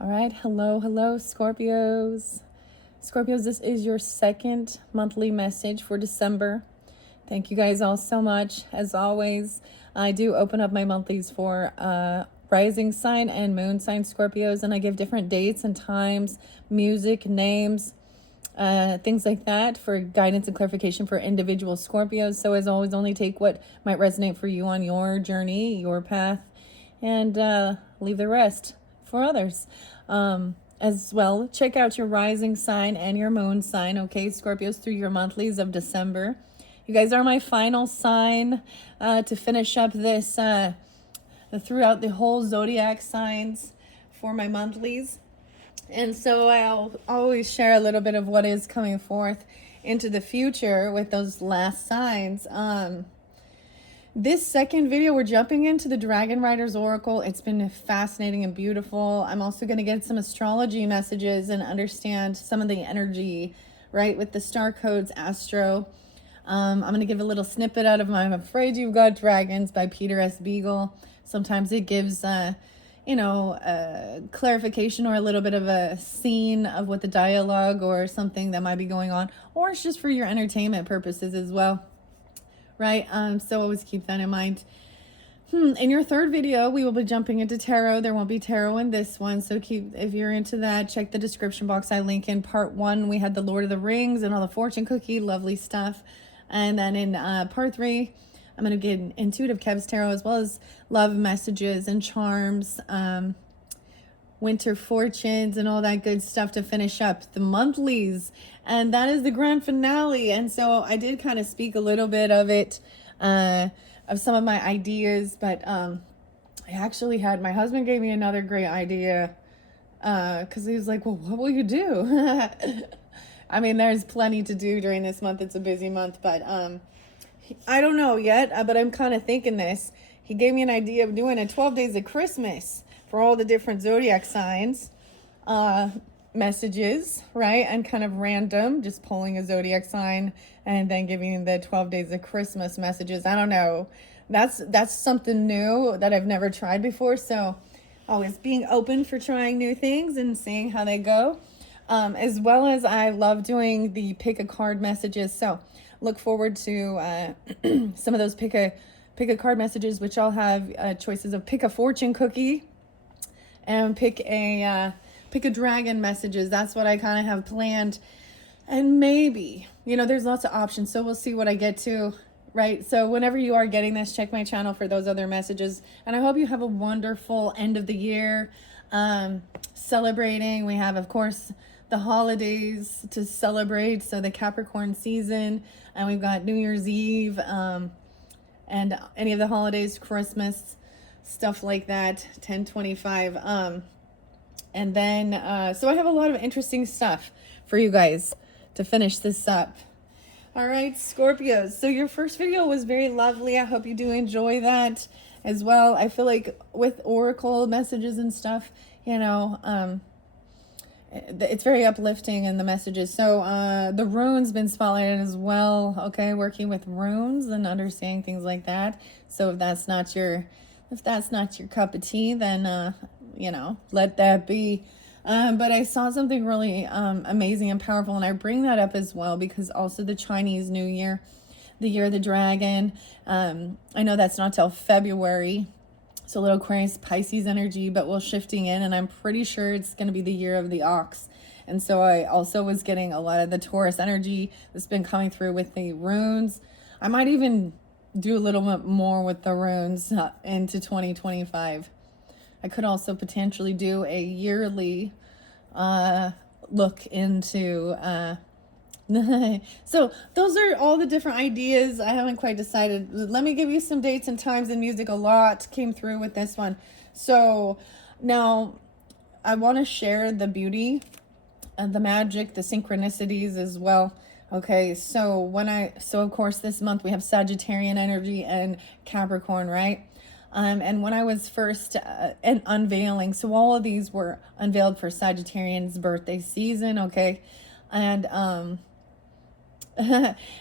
All right, hello, Scorpios. Scorpios, this is your second monthly message for December. Thank you guys all so much. As always, I do open up my monthlies for rising sign and moon sign Scorpios, and I give different dates and times, music, names, things like that for guidance and clarification for individual Scorpios. So as always, only take what might resonate for you on your journey, your path, and leave the rest for others. As well, check out your rising sign and your moon sign, okay, Scorpios, through your monthlies of December. You guys are my final sign to finish up this throughout the whole zodiac signs for my monthlies. And so I'll always share a little bit of what is coming forth into the future with those last signs. This second video, we're jumping into the Dragon Riders Oracle. It's been fascinating and beautiful. I'm also going to get some astrology messages and understand some of the energy, right, with the star codes, astro. I'm going to give a little snippet out of I'm Afraid You've Got Dragons by Peter S. Beagle. Sometimes it gives, clarification or a little bit of a scene of what the dialogue or something that might be going on, or it's just for your entertainment purposes as well. Right, so always keep that in mind. In your third video, we will be jumping into tarot. There won't be tarot in this one, so if you're into that, check the description box. I link in part 1. We had the Lord of the Rings and all the fortune cookie, lovely stuff. And then in part 3, I'm going to get intuitive Kev's tarot, as well as love messages and charms, winter fortunes, and all that good stuff to finish up the monthlies. And that is the grand finale. And so I did kind of speak a little bit of it, of some of my ideas, but I actually had, my husband gave me another great idea, because he was like, well, what will you do? I mean, there's plenty to do during this month. It's a busy month, but I don't know yet, but I'm kind of thinking this. He gave me an idea of doing a 12 days of Christmas for all the different zodiac signs, messages, right? And kind of random, just pulling a zodiac sign and then giving the 12 days of Christmas messages. I don't know. That's something new that I've never tried before. So always being open for trying new things and seeing how they go. As well as I love doing the pick a card messages. So look forward to some of those pick a card messages, which I'll have choices of pick a fortune cookie and pick a dragon messages. That's what I kind of have planned. And maybe, there's lots of options. So we'll see what I get to, right? So whenever you are getting this, check my channel for those other messages. And I hope you have a wonderful end of the year, celebrating. We have, of course, the holidays to celebrate. So the Capricorn season, and we've got New Year's Eve, and any of the holidays, Christmas, stuff like that, 10/25. And then, so I have a lot of interesting stuff for you guys to finish this up. All right, Scorpios. So your first video was very lovely. I hope you do enjoy that as well. I feel like with Oracle messages and stuff, it's very uplifting in the messages. So the runes been spotlighted as well. Okay, working with runes and understanding things like that. So if that's not your cup of tea, then let that be. But I saw something really amazing and powerful, and I bring that up as well because also the Chinese New Year, the year of the dragon. I know that's not till February. So a little Aquarius Pisces energy, but we're shifting in, and I'm pretty sure it's going to be the year of the ox. And so I also was getting a lot of the Taurus energy that's been coming through with the runes. I might even do a little bit more with the runes into 2025. I could also potentially do a yearly look into so those are all the different ideas. I haven't quite decided. Let me give you some dates and times and music. A lot came through with this one. So now I want to share the beauty and the magic, the synchronicities as well. Okay, so of course this month we have Sagittarian energy and Capricorn, right? And when I was first unveiling, so all of these were unveiled for Sagittarian's birthday season, okay? And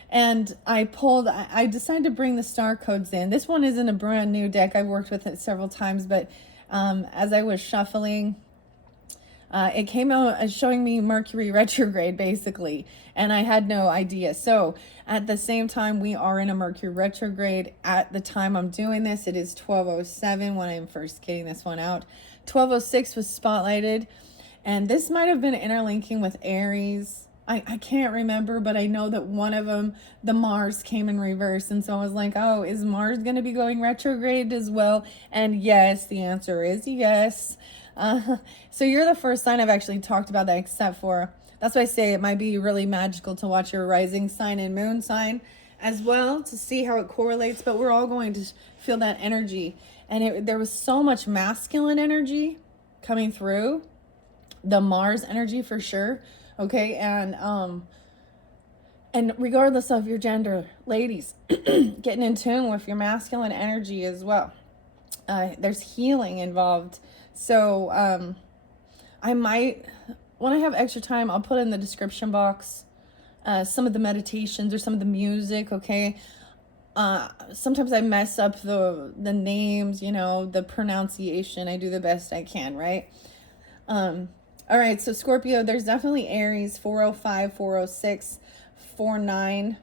and I decided to bring the star codes in. This one isn't a brand new deck. I've worked with it several times, but as I was shuffling, It came out as showing me Mercury retrograde, basically, and I had no idea. So at the same time, we are in a Mercury retrograde. At the time I'm doing this, it is 12:07 when I'm first getting this one out. 12:06 was spotlighted, and this might have been interlinking with Aries. I can't remember, but I know that one of them, the Mars, came in reverse. And so I was like, oh, is Mars going to be going retrograde as well? And yes, the answer is yes. So you're the first sign I've actually talked about that, except for, that's why I say it might be really magical to watch your rising sign and moon sign as well to see how it correlates. But we're all going to feel that energy. And there was so much masculine energy coming through, the Mars energy for sure. Okay, and regardless of your gender, ladies, getting in tune with your masculine energy as well. There's healing involved. So I might, when I have extra time, I'll put in the description box some of the meditations or some of the music, okay? Sometimes I mess up the names, you know, the pronunciation. I do the best I can, right? All right, so Scorpio, there's definitely Aries, 405, 406, 49.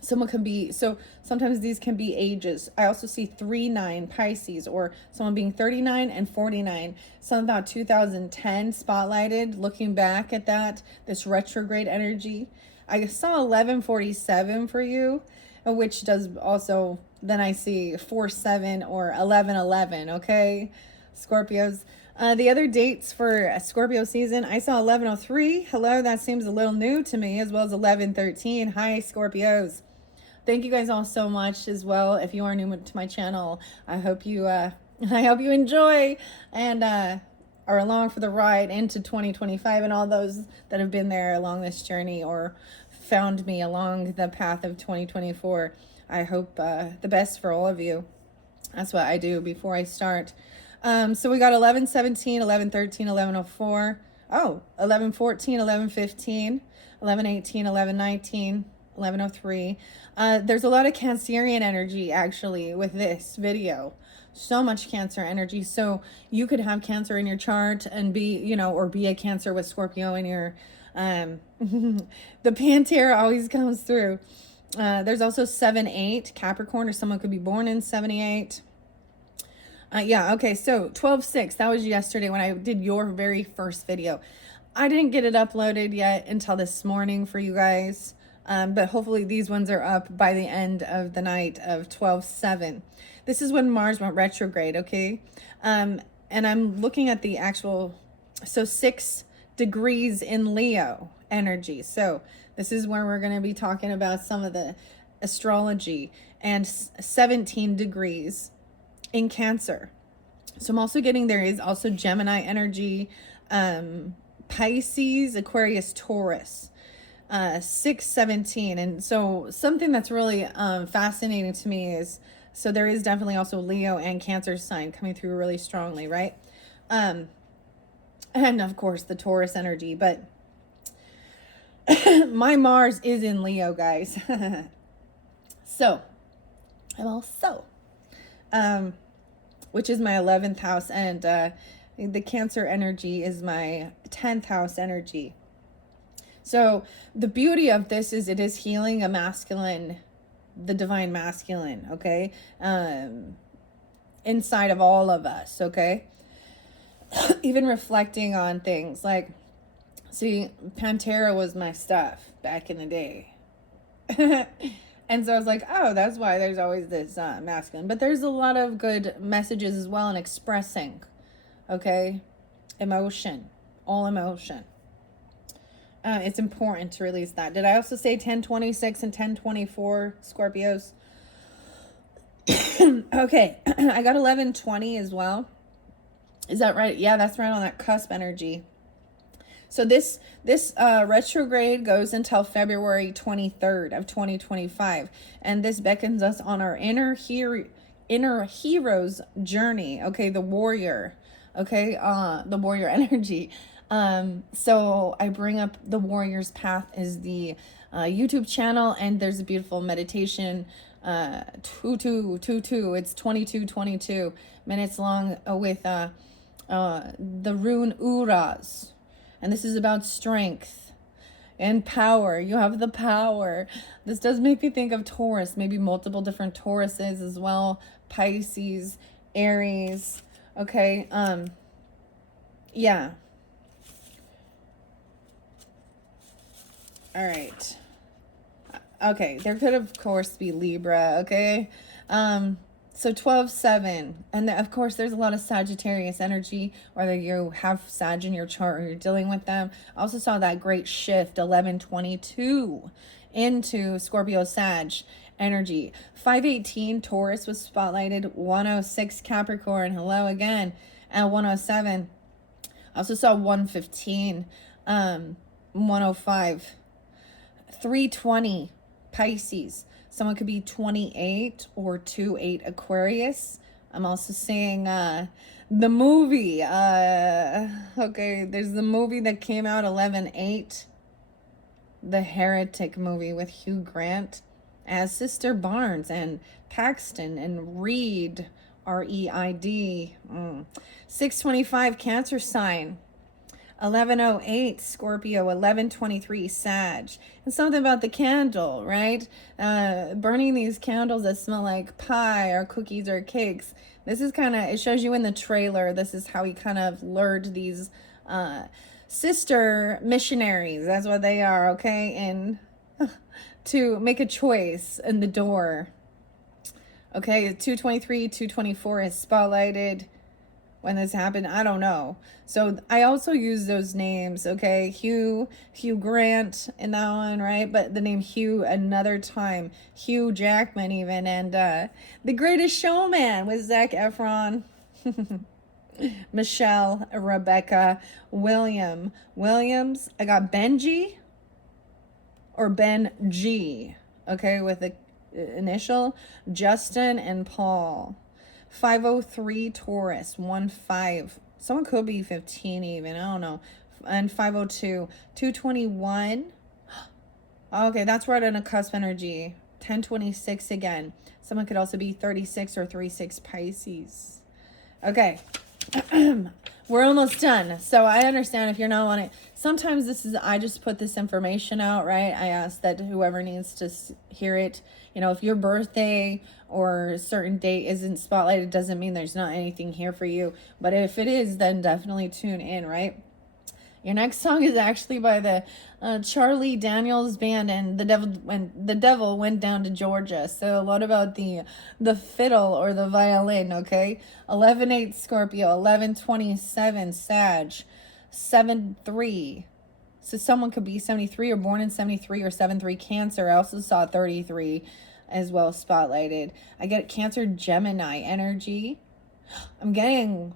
Someone can be, so sometimes these can be ages. I also see 39, Pisces, or someone being 39 and 49. Something about 2010 spotlighted, looking back at that, this retrograde energy. I saw 1147 for you, which does also, then I see 47 or 1111, okay, Scorpios. The other dates for Scorpio season, I saw 1103. Hello, that seems a little new to me, as well as 1113. Hi, Scorpios. Thank you guys all so much as well. If you are new to my channel, I hope you enjoy and are along for the ride into 2025, and all those that have been there along this journey or found me along the path of 2024. I hope the best for all of you. That's what I do before I start. So we got 1117, 1113, 1104. Oh, 1114, 1115, 1118, 1119, 1103. There's a lot of Cancerian energy actually with this video. So much Cancer energy. So you could have Cancer in your chart and be, you know, or be a Cancer with Scorpio in your, the Pantera always comes through. There's also 7-8 Capricorn, or someone could be born in 78. Yeah, okay, so 12/6, that was yesterday when I did your very first video. I didn't get it uploaded yet until this morning for you guys, but hopefully these ones are up by the end of the night of 12/7. This is when Mars went retrograde, okay? And I'm looking at the actual, so 6 degrees in Leo energy. So this is where we're going to be talking about some of the astrology, and 17 degrees in Cancer. So I'm also getting, there is also Gemini energy, Pisces, Aquarius, Taurus, 6-17. And so something that's really fascinating to me is, so there is definitely also Leo and Cancer sign coming through really strongly, right? And of course the Taurus energy, but my Mars is in Leo, guys. So I'm also which is my 11th house, and the Cancer energy is my 10th house energy. So the beauty of this is it is healing a masculine, the divine masculine, okay? Inside of all of us, okay? Even reflecting on things like, see, Pantera was my stuff back in the day. And so I was like, oh, that's why there's always this masculine. But there's a lot of good messages as well in expressing, okay? Emotion, all emotion. It's important to release that. Did I also say 1026 and 1024, Scorpios? Okay, I got 1120 as well. Is that right? Yeah, that's right on that cusp energy. So this retrograde goes until February 23rd of 2025. And this beckons us on our inner hero's journey. Okay, the warrior. Okay, the warrior energy. So I bring up the warrior's path is the YouTube channel, and there's a beautiful meditation, 2222. It's 22 minutes long with the rune Uras. And this is about strength and power. You have the power. This does make me think of Taurus, maybe multiple different Tauruses as well. Pisces, Aries. Okay. Yeah. All right. Okay, there could of course be Libra, okay? So 12-7. And of course there's a lot of Sagittarius energy, whether you have Sag in your chart or you're dealing with them. I also saw that great shift 11-22 into Scorpio Sag energy. 5-18 Taurus was spotlighted. 106 Capricorn, hello again. And 107. I also saw 115, 105, 320 Pisces. Someone could be 28 or 28 Aquarius. I'm also seeing the movie. Okay, there's the movie that came out 11-8. The Heretic movie with Hugh Grant as Sister Barnes and Paxton and Reed. R-E-I-D. 625 Cancer sign. 1108 Scorpio, 1123 Sag. And something about the candle, right? Burning these candles that smell like pie or cookies or cakes. This is kind of, it shows you in the trailer, this is how he kind of lured these sister missionaries, that's what they are, okay? And to make a choice in the door. Okay, 223, 224 is spotlighted. When this happened, I don't know. So I also use those names, okay? Hugh Grant in that one, right? But the name Hugh another time. Hugh Jackman even. And The Greatest Showman with Zac Efron. Michelle, Rebecca, Williams. I got Benji or Ben G, okay, with the initial. Justin and Paul. 503 Taurus, 15. Someone could be 15 even, I don't know. And 502, 221. Okay, that's right on a cusp energy. 1026 again. Someone could also be 36 or 36 Pisces. Okay. We're almost done. So I understand if you're not wanting. Sometimes this is, I just put this information out, right? I ask that whoever needs to hear it, you know, if your birthday or a certain date isn't spotlighted, doesn't mean there's not anything here for you. But if it is, then definitely tune in, right? Your next song is actually by the Charlie Daniels Band and the devil went down to Georgia. So a lot about the fiddle or the violin, okay? 11-8 Scorpio, 11-27 Sag, 7-3. So someone could be 73 or born in 73 or 7-3 Cancer. I also saw 33 as well spotlighted. I get Cancer Gemini energy. I'm getting,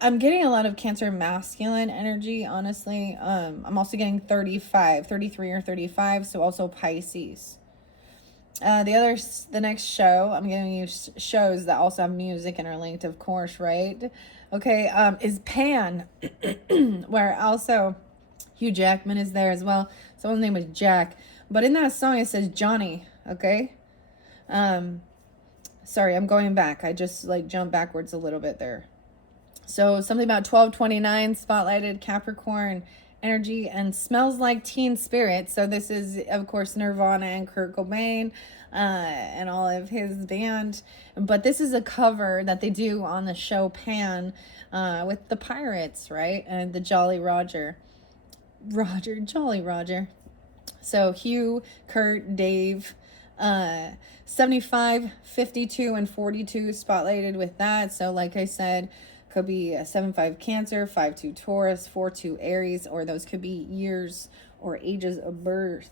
I'm getting a lot of Cancer masculine energy, honestly. I'm also getting 35, 33 or 35, so also Pisces. The next show, I'm giving you shows that also have music interlinked, of course, right? Okay, is Pan, where also Hugh Jackman is there as well. Someone's name is Jack. But in that song, it says Johnny, okay? Sorry, I'm going back. I just, jumped backwards a little bit there. So something about 1229 spotlighted Capricorn energy and Smells Like Teen Spirit. So this is, of course, Nirvana and Kurt Cobain and all of his band. But this is a cover that they do on the show Pan with the Pirates, right? And the Jolly Jolly Roger. So Hugh, Kurt, Dave, 75, 52, and 42 spotlighted with that. So like I said, could be a 7-5 Cancer, 5-2 Taurus, 4-2 Aries, or those could be years or ages of birth.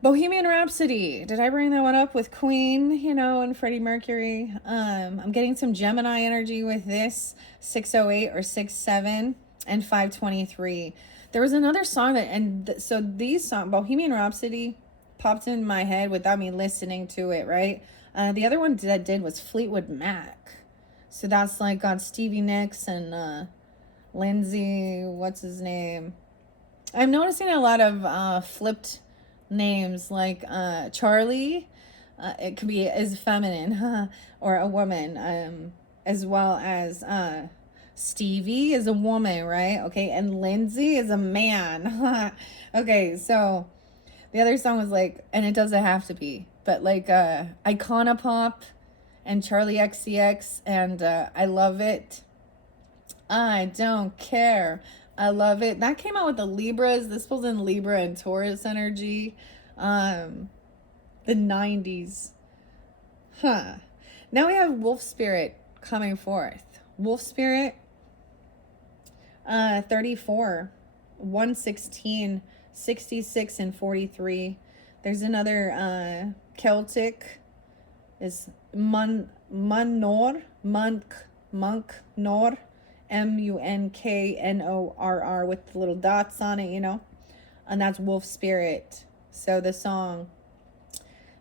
Bohemian Rhapsody. Did I bring that one up with Queen, and Freddie Mercury? I'm getting some Gemini energy with this, 608 or 67 and 523. There was another song so these songs, Bohemian Rhapsody, popped in my head without me listening to it, right? The other one that did was Fleetwood Mac. So that's got Stevie Nicks and Lindsay, what's his name? I'm noticing a lot of flipped names like Charlie. It could be is feminine or a woman. as well as Stevie is a woman, right? Okay, and Lindsay is a man. Okay, so the other song was like, and it doesn't have to be, but like Icona Pop and Charlie XCX and I Love It. I don't care. I love it. That came out with the Libras. This was in Libra and Taurus energy. The 90s. Huh. Now we have Wolf Spirit coming forth. Wolf Spirit, 34, 116, 66, and 43. There's another Celtic is Monk Nor, Munknorr with the little dots on it, you know, and that's Wolf Spirit. So the song.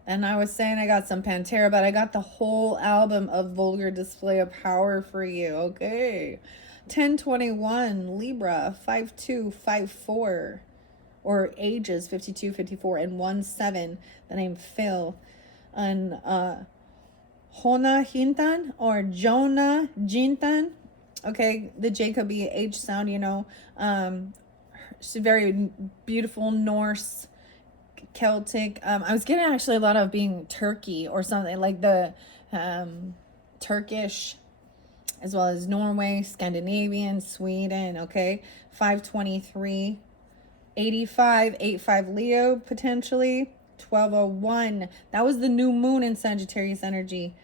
And I was saying I got some Pantera, but I got the whole album of Vulgar Display of Power for you. Okay. 1021, Libra, 5254, or ages 52, 54, and 17, the name Phil. And Hona Hintan or Jonah Jintan. Okay, the J could be H sound, you know. She's a very beautiful Norse, Celtic. I was getting actually a lot of being Turkey or something, like the Turkish, as well as Norway, Scandinavian, Sweden. Okay, 523, 85, 85 Leo potentially, 1201. That was the new moon in Sagittarius energy.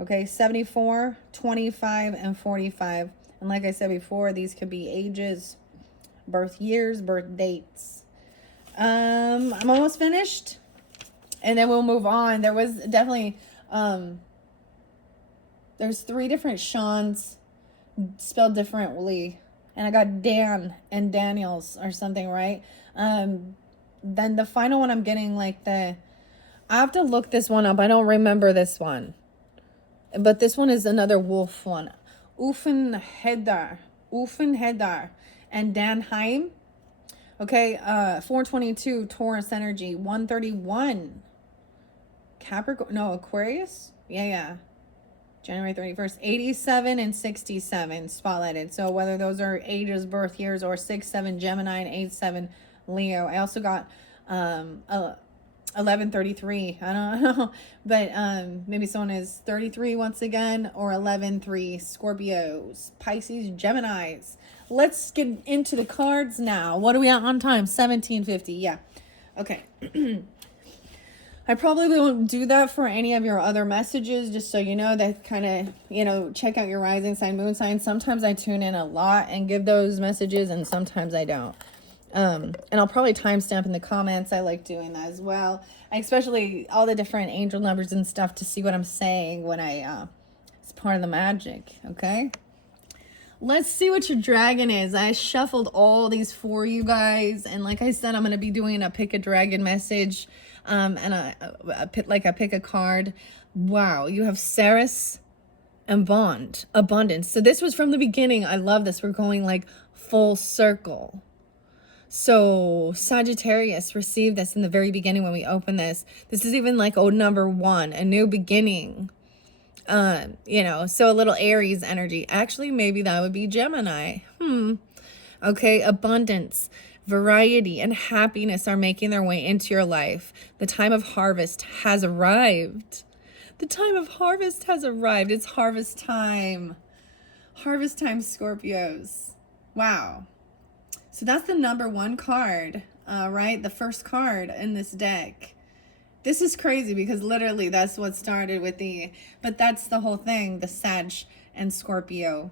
Okay, 74, 25, and 45. And like I said before, these could be ages, birth years, birth dates. I'm almost finished. And then we'll move on. There was definitely, there's 3 different Seans spelled differently. And I got Dan and Daniels or something, right? Then the final one I'm getting like I have to look this one up. I don't remember this one. But this one is another wolf one. Uffenhedar and Danheim. Okay, 422 Taurus energy, 131 Capricorn, no, Aquarius. Yeah. January 31st, 87 and 67 spotlighted. So whether those are ages, birth years, or 6-7 Gemini and 8-7 Leo. I also got 1133. I don't know, but maybe someone is 33 once again, or 11-3 Scorpios, Pisces, Geminis. Let's get into the cards now. What are we at on time? 17:50. Yeah. Okay. I probably won't do that for any of your other messages, just so you know, that kind of, you know, check out your rising sign, moon sign. Sometimes I tune in a lot and give those messages, and sometimes I don't. And I'll probably timestamp in the comments. I like doing that as well. Especially all the different angel numbers and stuff to see what I'm saying when it's part of the magic. Okay. Let's see what your dragon is. I shuffled all these for you guys. And like I said, I'm going to be doing a pick a dragon message. And I pick a card. Wow. You have Ceres and Bond. Abundance. So this was from the beginning. I love this. We're going like full circle. So Sagittarius received this in the very beginning when we opened this. This is even like number 1, a new beginning. You know, so a little Aries energy. Actually, maybe that would be Gemini. Okay, abundance, variety, and happiness are making their way into your life. The time of harvest has arrived. The time of harvest has arrived. It's harvest time. Harvest time, Scorpios. Wow. So that's the number 1 card, right? The first card in this deck. This is crazy because literally that's what started with but that's the whole thing, the Sag and Scorpio.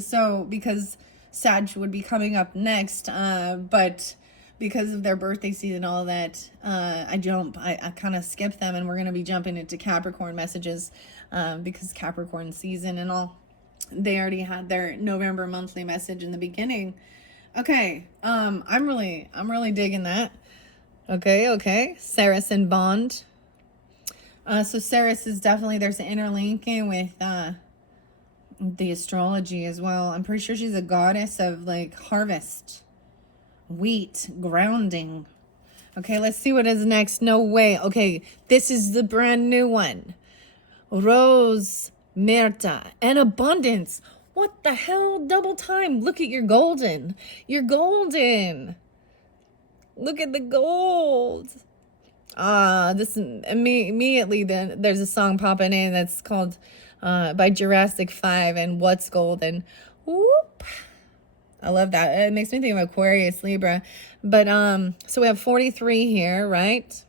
So because Sag would be coming up next, but because of their birthday season, all that, I kind of skipped them, and we're going to be jumping into Capricorn messages, because Capricorn season and all, they already had their November monthly message in the beginning. Okay. I'm really digging that. Okay. Ceres and Bond. So Ceres is definitely, there's an interlinking with the astrology as well. I'm pretty sure she's a goddess of like harvest, wheat, grounding. Okay, let's see what is next. No way. Okay, this is the brand new one. Rose Merta, and abundance. What the hell? Double time. Look at your golden. You're golden. Look at the gold. This immediately then there's a song popping in that's called by Jurassic 5 and What's Golden. Whoop. I love that. It makes me think of Aquarius, Libra. But so we have 43 here, right?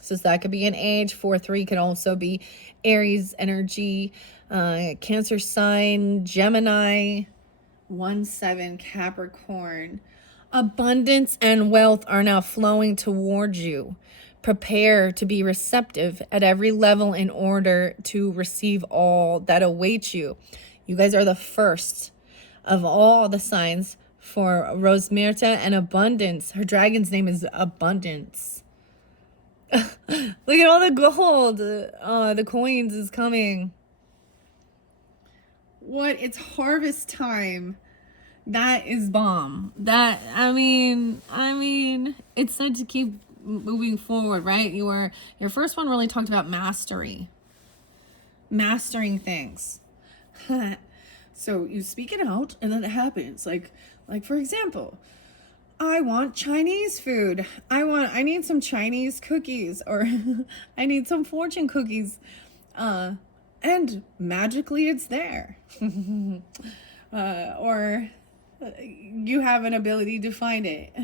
So that could be an age. 4-3 could also be Aries energy, Cancer sign, Gemini, 1-7 Capricorn. Abundance and wealth are now flowing towards you. Prepare to be receptive at every level in order to receive all that awaits you. You guys are the first of all the signs for Rose Mirta and abundance. Her dragon's name is Abundance. Look at all the gold. The coins is coming. What? It's harvest time. That is bomb. That, I mean, it's said to keep moving forward, right? Your first one really talked about mastery. Mastering things. So you speak it out and then it happens. Like for example, I want Chinese food. I need some Chinese cookies, or I need some fortune cookies. And magically it's there. Or you have an ability to find it.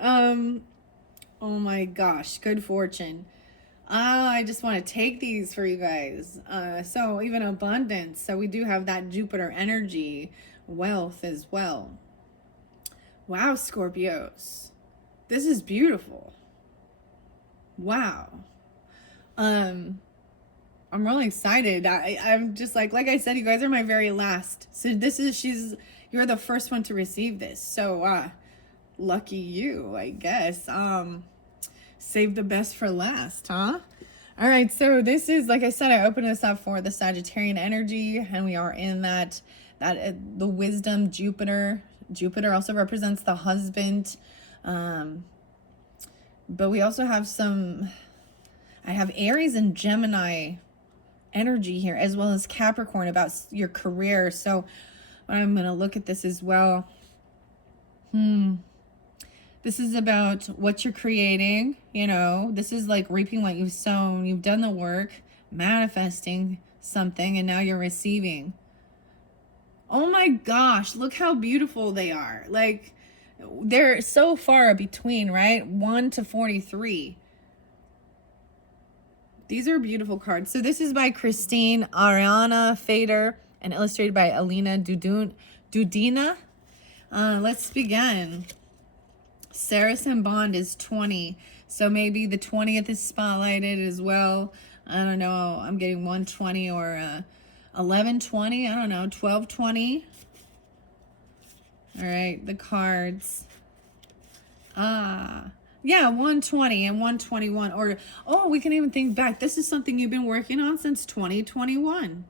Oh my gosh, good fortune. I just want to take these for you guys. So even abundance. So we do have that Jupiter energy, wealth as well. Wow, Scorpios. This is beautiful. Wow. I'm really excited. I'm just like I said, you guys are my very last. So you're the first one to receive this. So lucky you, I guess. Save the best for last, huh? All right, so this is, like I said, I opened this up for the Sagittarian energy, and we are in that the wisdom Jupiter. Jupiter also represents the husband. But we also have I have Aries and Gemini energy here, as well as Capricorn about your career. So I'm going to look at this as well. This is about what you're creating, this is like reaping what you've sown. You've done the work, manifesting something, and now you're receiving. Oh my gosh, look how beautiful they are. Like, they're so far between, right? 1 to 43. These are beautiful cards. So this is by Christine Ariana Fader and illustrated by Alina Dudina. Let's begin. Saracen Bond is 20. So maybe the 20th is spotlighted as well. I don't know. I'm getting 120 or 1120. I don't know. 1220. All right. The cards. Yeah, 120 and 121. Or, we can even think back. This is something you've been working on since 2021.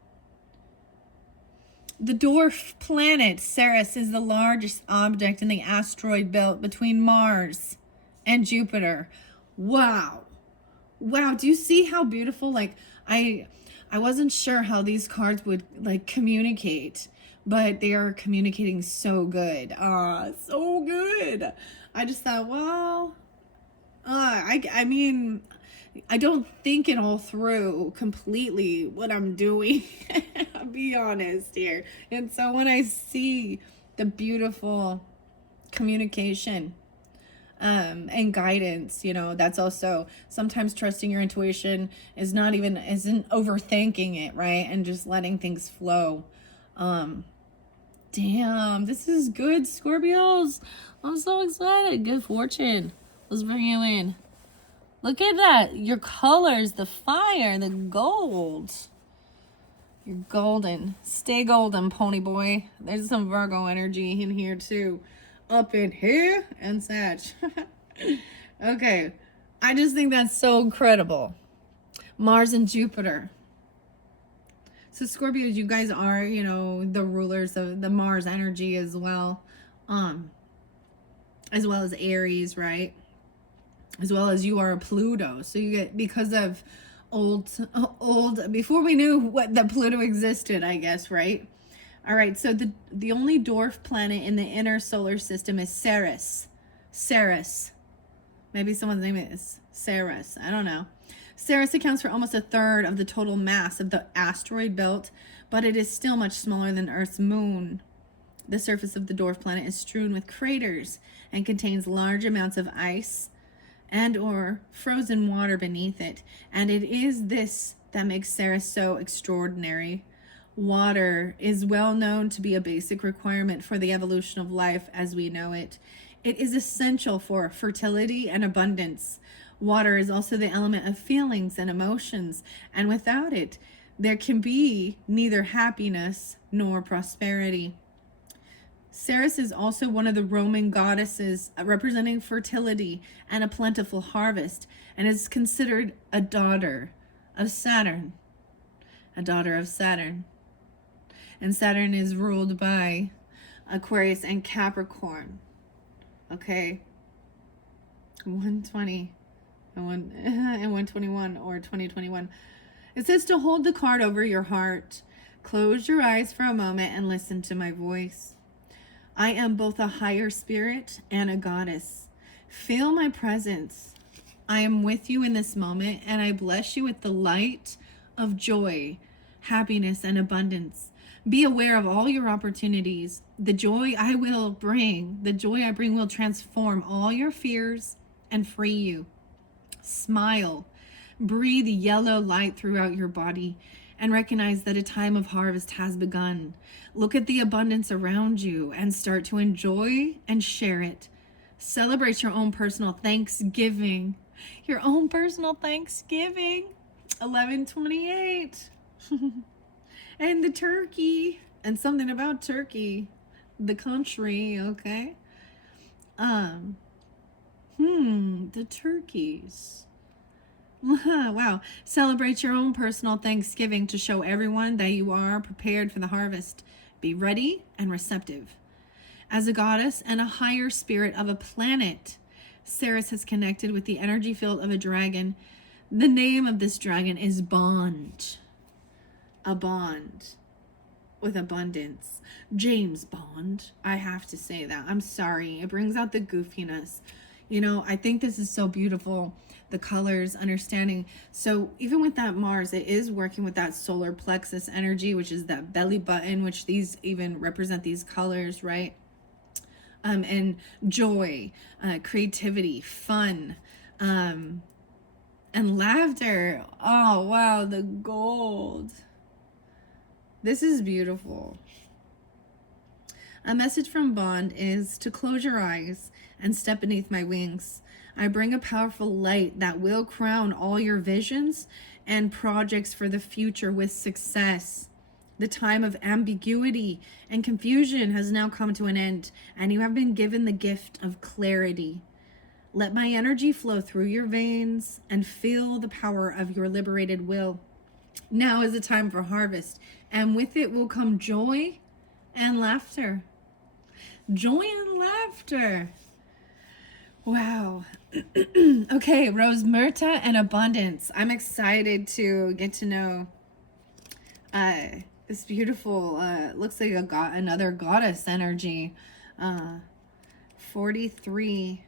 The dwarf planet Ceres is the largest object in the asteroid belt between Mars and Jupiter. Wow. Do you see how beautiful? Like, I wasn't sure how these cards would communicate, but they are communicating so good. So good. I just thought, well, I mean, I don't think it all through completely what I'm doing. I'll be honest here. And so when I see the beautiful communication and guidance, that's also sometimes trusting your intuition isn't overthinking it, right? And just letting things flow. Damn, this is good, Scorpios. I'm so excited. Good fortune. Let's bring you in. Look at that. Your colors, the fire, the gold. You're golden. Stay golden, pony boy. There's some Virgo energy in here too. Up in here and Sag. Okay. I just think that's so incredible. Mars and Jupiter. So Scorpios, you guys are, the rulers of the Mars energy as well. As well as Aries, right? As well as you are a Pluto. So you get, because of old, before we knew that Pluto existed, I guess, right? All right, so the only dwarf planet in the inner solar system is Ceres. Ceres. Maybe someone's name is Ceres. I don't know. Ceres accounts for almost a third of the total mass of the asteroid belt, but it is still much smaller than Earth's moon. The surface of the dwarf planet is strewn with craters and contains large amounts of ice and or frozen water beneath it. And it is this that makes Ceres so extraordinary. Water is well known to be a basic requirement for the evolution of life as we know it. It is essential for fertility and abundance. Water is also the element of feelings and emotions, and without it, there can be neither happiness nor prosperity. Ceres is also one of the Roman goddesses representing fertility and a plentiful harvest, and is considered a daughter of Saturn. A daughter of Saturn. And Saturn is ruled by Aquarius and Capricorn. Okay. 120 and 121 or 2021. It says to hold the card over your heart. Close your eyes for a moment and listen to my voice. I am both a higher spirit and a goddess. Feel my presence. I am with you in this moment, and I bless you with the light of joy, happiness, and abundance. Be aware of all your opportunities. The joy I bring will transform all your fears and free you. Smile. Breathe yellow light throughout your body and recognize that a time of harvest has begun. Look at the abundance around you and start to enjoy and share it. Celebrate your own personal Thanksgiving. Your own personal Thanksgiving. 11/28. And the turkey. And something about Turkey. The country, okay? The turkeys. Wow. Celebrate your own personal Thanksgiving to show everyone that you are prepared for the harvest. Be ready and receptive. As a goddess and a higher spirit of a planet, Ceres has connected with the energy field of a dragon. The name of this dragon is Bond. A bond with abundance. James Bond. I have to say that. I'm sorry. It brings out the goofiness. You know, I think this is so beautiful. The colors, understanding. So even with that Mars, it is working with that solar plexus energy, which is that belly button, which these even represent these colors, right? And joy, creativity, fun, and laughter. Oh, wow, the gold. This is beautiful. A message from Bond is to close your eyes and step beneath my wings. I bring a powerful light that will crown all your visions and projects for the future with success. The time of ambiguity and confusion has now come to an end, and you have been given the gift of clarity. Let my energy flow through your veins and feel the power of your liberated will. Now is the time for harvest, and with it will come joy and laughter. Joy and laughter. Wow. Okay, Rose Myrta and abundance. I'm excited to get to know this beautiful, looks like another goddess energy. 43.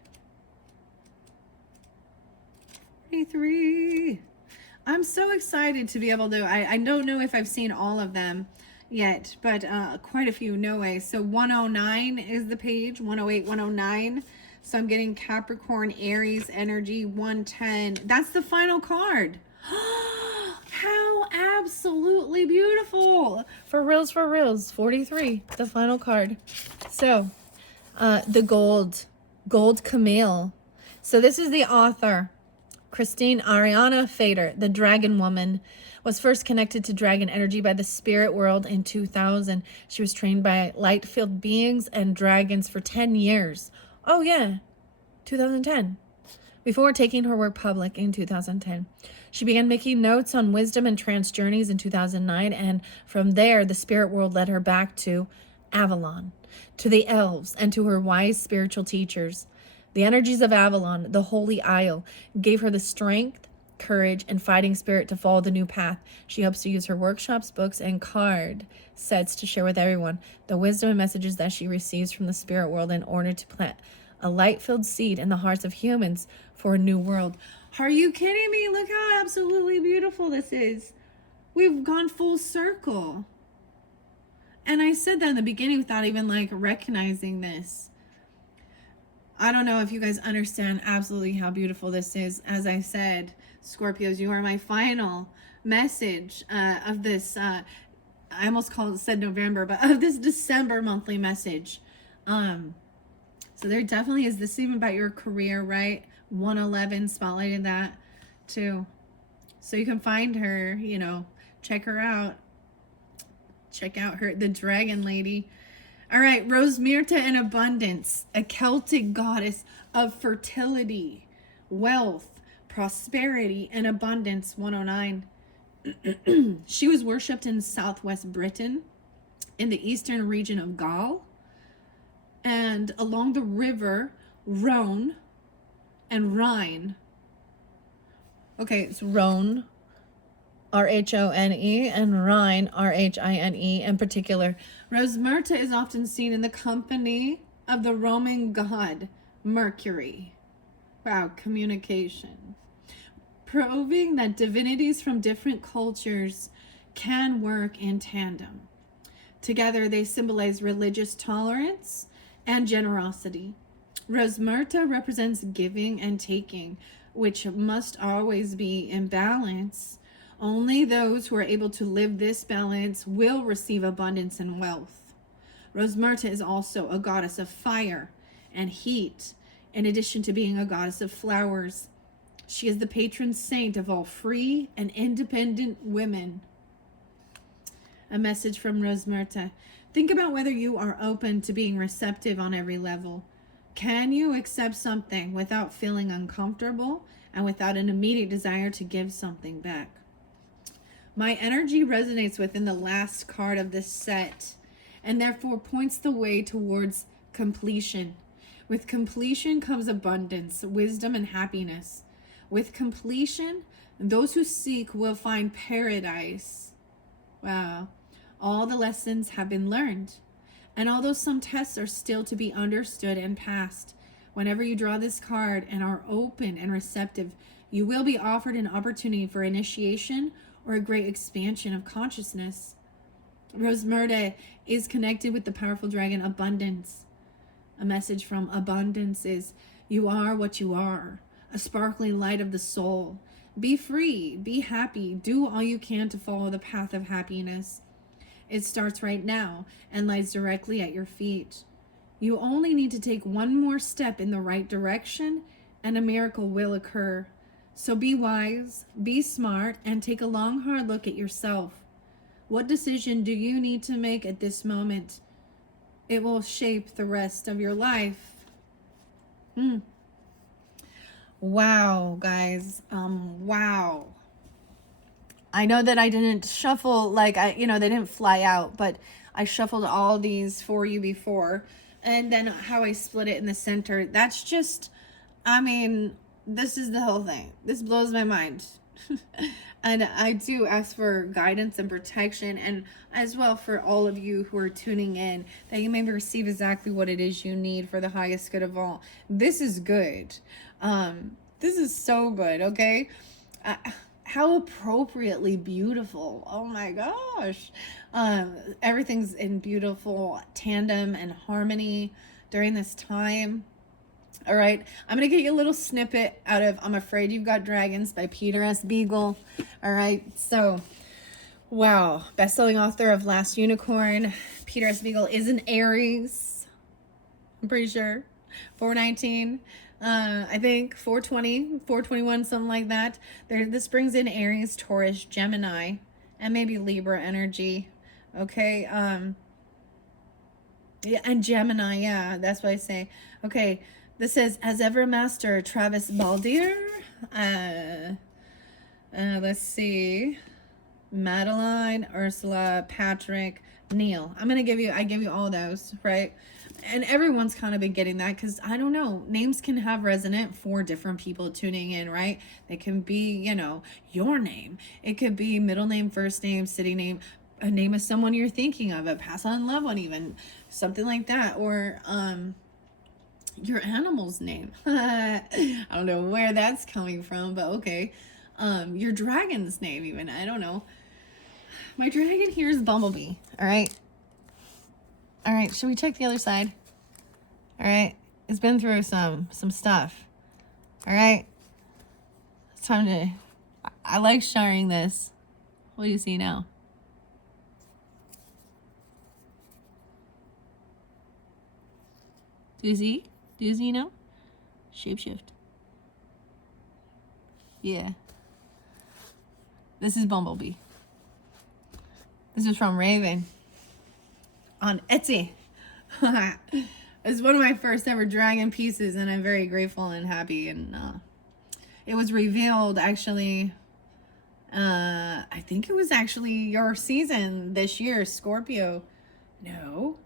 I'm so excited to be able to, I don't know if I've seen all of them yet, but quite a few, no way. So 109 is the page, 108, 109. So I'm getting Capricorn, Aries energy, 110. That's the final card. How absolutely beautiful. For reals, 43, the final card. So the gold camel. So this is the author, Christine Ariana Fader, the Dragon Woman, was first connected to dragon energy by the spirit world in 2000. She was trained by light-filled beings and dragons for 10 years. Oh yeah, 2010. Before taking her work public in 2010. She began making notes on wisdom and trance journeys in 2009, and from there, the spirit world led her back to Avalon, to the elves, and to her wise spiritual teachers. The energies of Avalon, the Holy Isle, gave her the strength courage, and fighting spirit to follow the new path. She hopes to use her workshops, books, and card sets to share with everyone the wisdom and messages that she receives from the spirit world in order to plant a light-filled seed in the hearts of humans for a new world. Are you kidding me? Look how absolutely beautiful this is. We've gone full circle. And I said that in the beginning without even like recognizing this. I don't know if you guys understand absolutely how beautiful this is. As I said, Scorpios, you are my final message of this, I almost said November, but of this December monthly message. So there definitely is this even about your career, right? 111 spotlighted that too. So you can find her, you know, check her out. Check out her, the dragon lady. All right, Rose Myrta in abundance, a Celtic goddess of fertility, wealth, prosperity, and abundance, 109. She was worshipped in southwest Britain, in the eastern region of Gaul, and along the river Rhone and Rhine. Okay, it's Rhone, Rhone, and Rhine, Rhine in particular. Rose Myrta is often seen in the company of the Roman god Mercury. Wow, communication. Proving that divinities from different cultures can work in tandem. Together, they symbolize religious tolerance and generosity. Rose Myrta represents giving and taking, which must always be in balance. Only those who are able to live this balance will receive abundance and wealth. Rose Myrta is also a goddess of fire and heat, in addition to being a goddess of flowers. She is the patron saint of all free and independent women. A message from Rose Myrta. Think about whether you are open to being receptive on every level. Can you accept something without feeling uncomfortable and without an immediate desire to give something back? My energy resonates within the last card of this set and therefore points the way towards completion. With completion comes abundance, wisdom, and happiness. With completion, those who seek will find paradise. Wow. All the lessons have been learned. And although some tests are still to be understood and passed, whenever you draw this card and are open and receptive, you will be offered an opportunity for initiation or a great expansion of consciousness. Rose Myrta is connected with the powerful dragon Abundance. A message from Abundance is, you are what you are, a sparkling light of the soul. Be free, be happy, do all you can to follow the path of happiness. It starts right now and lies directly at your feet. You only need to take one more step in the right direction and a miracle will occur. So be wise, be smart, and take a long, hard look at yourself. What decision do you need to make at this moment? It will shape the rest of your life. Wow, guys. Wow. I know that I didn't shuffle, like, they didn't fly out, but I shuffled all these for you before. And then how I split it in the center, that's just, this is the whole thing. This blows my mind. And I do ask for guidance and protection, and as well for all of you who are tuning in, that you may receive exactly what it is you need for the highest good of all. This is good. This is so good, okay? How appropriately beautiful. Oh my gosh. Everything's in beautiful tandem and harmony during this time. All right, I'm going to get you a little snippet out of I'm Afraid You've Got Dragons by Peter S. Beagle. All right, so, wow, best-selling author of Last Unicorn. Peter S. Beagle is an Aries, I'm pretty sure. 419, I think, 420, 421, something like that. This brings in Aries, Taurus, Gemini, and maybe Libra energy. Okay, yeah, and Gemini, yeah, that's what I say. Okay. This says, as ever, Master Travis Baldier. Let's see. Madeline, Ursula, Patrick, Neil. I give you all those, right? And everyone's kind of been getting that because I don't know, names can have resonant for different people tuning in, right? They can be, you know, your name. It could be middle name, first name, city name, a name of someone you're thinking of, a past on loved one, even something like that, or your animal's name. I don't know where that's coming from, but okay. Your dragon's name, even. I don't know. My dragon here is Bumblebee. All right. All right. Should we check the other side? All right. It's been through some stuff. All right. It's time to. I like sharing this. What do you see now? Do you see? Do you see now? Shapeshift. Yeah. This is Bumblebee. This is from Raven on Etsy. It's one of my first ever dragon pieces, and I'm very grateful and happy. And it was revealed actually. I think it was actually your season this year, Scorpio. No.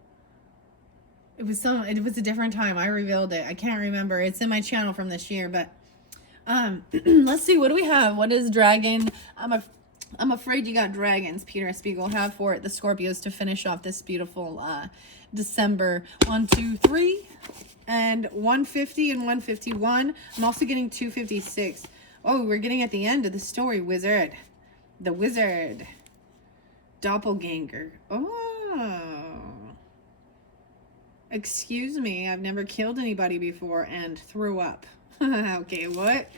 It was a different time. I revealed it. I can't remember. It's in my channel from this year, but let's see, what do we have? What is dragon? I'm afraid you got dragons, Peter Spiegel, have for it, the Scorpios, to finish off this beautiful December. 1, 2, 3, and 150 and 151. I'm also getting 256. Oh, we're getting at the end of the story, wizard. The wizard. Doppelganger. Oh. Excuse me, I've never killed anybody before and threw up. Okay, what?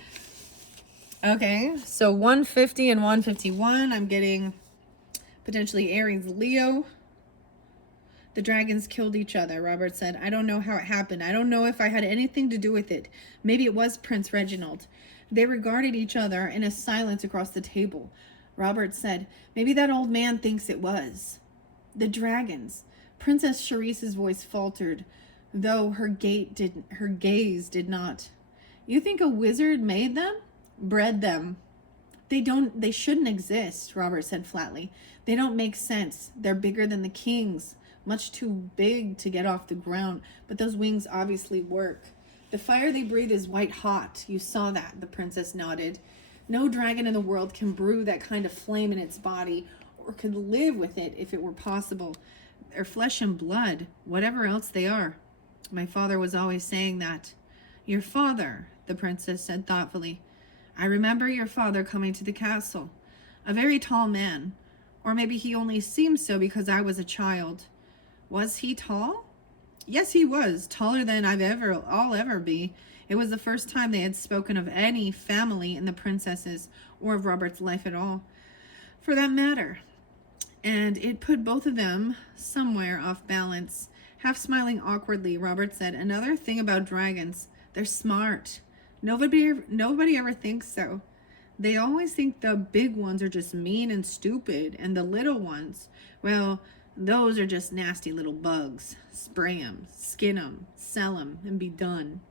Okay, so 150 and 151, I'm getting potentially Aries, Leo. The dragons killed each other, Robert said. I don't know how it happened. I don't know if I had anything to do with it. Maybe it was Prince Reginald. They regarded each other in a silence across the table. Robert said, maybe that old man thinks it was. The dragons. Princess Cherise's voice faltered, though her gaze did not. You think a wizard made them? Bred them. They shouldn't exist, Robert said flatly. They don't make sense. They're bigger than the kings. Much too big to get off the ground, but those wings obviously work. The fire they breathe is white hot. You saw that, the princess nodded. No dragon in the world can brew that kind of flame in its body, or could live with it if it were possible. They're flesh and blood, whatever else they are. My father was always saying that. Your father, the princess said thoughtfully. I remember your father coming to the castle. A very tall man. Or maybe he only seemed so because I was a child. Was he tall? Yes, he was. Taller than I'll ever be. It was the first time they had spoken of any family in the princesses, or of Robert's life at all, for that matter. And it put both of them somewhere off balance. Half smiling awkwardly, Robert said, another thing about dragons, they're smart. Nobody ever thinks so. They always think the big ones are just mean and stupid, and the little ones, well, those are just nasty little bugs. Spray them, skin them, sell them, and be done.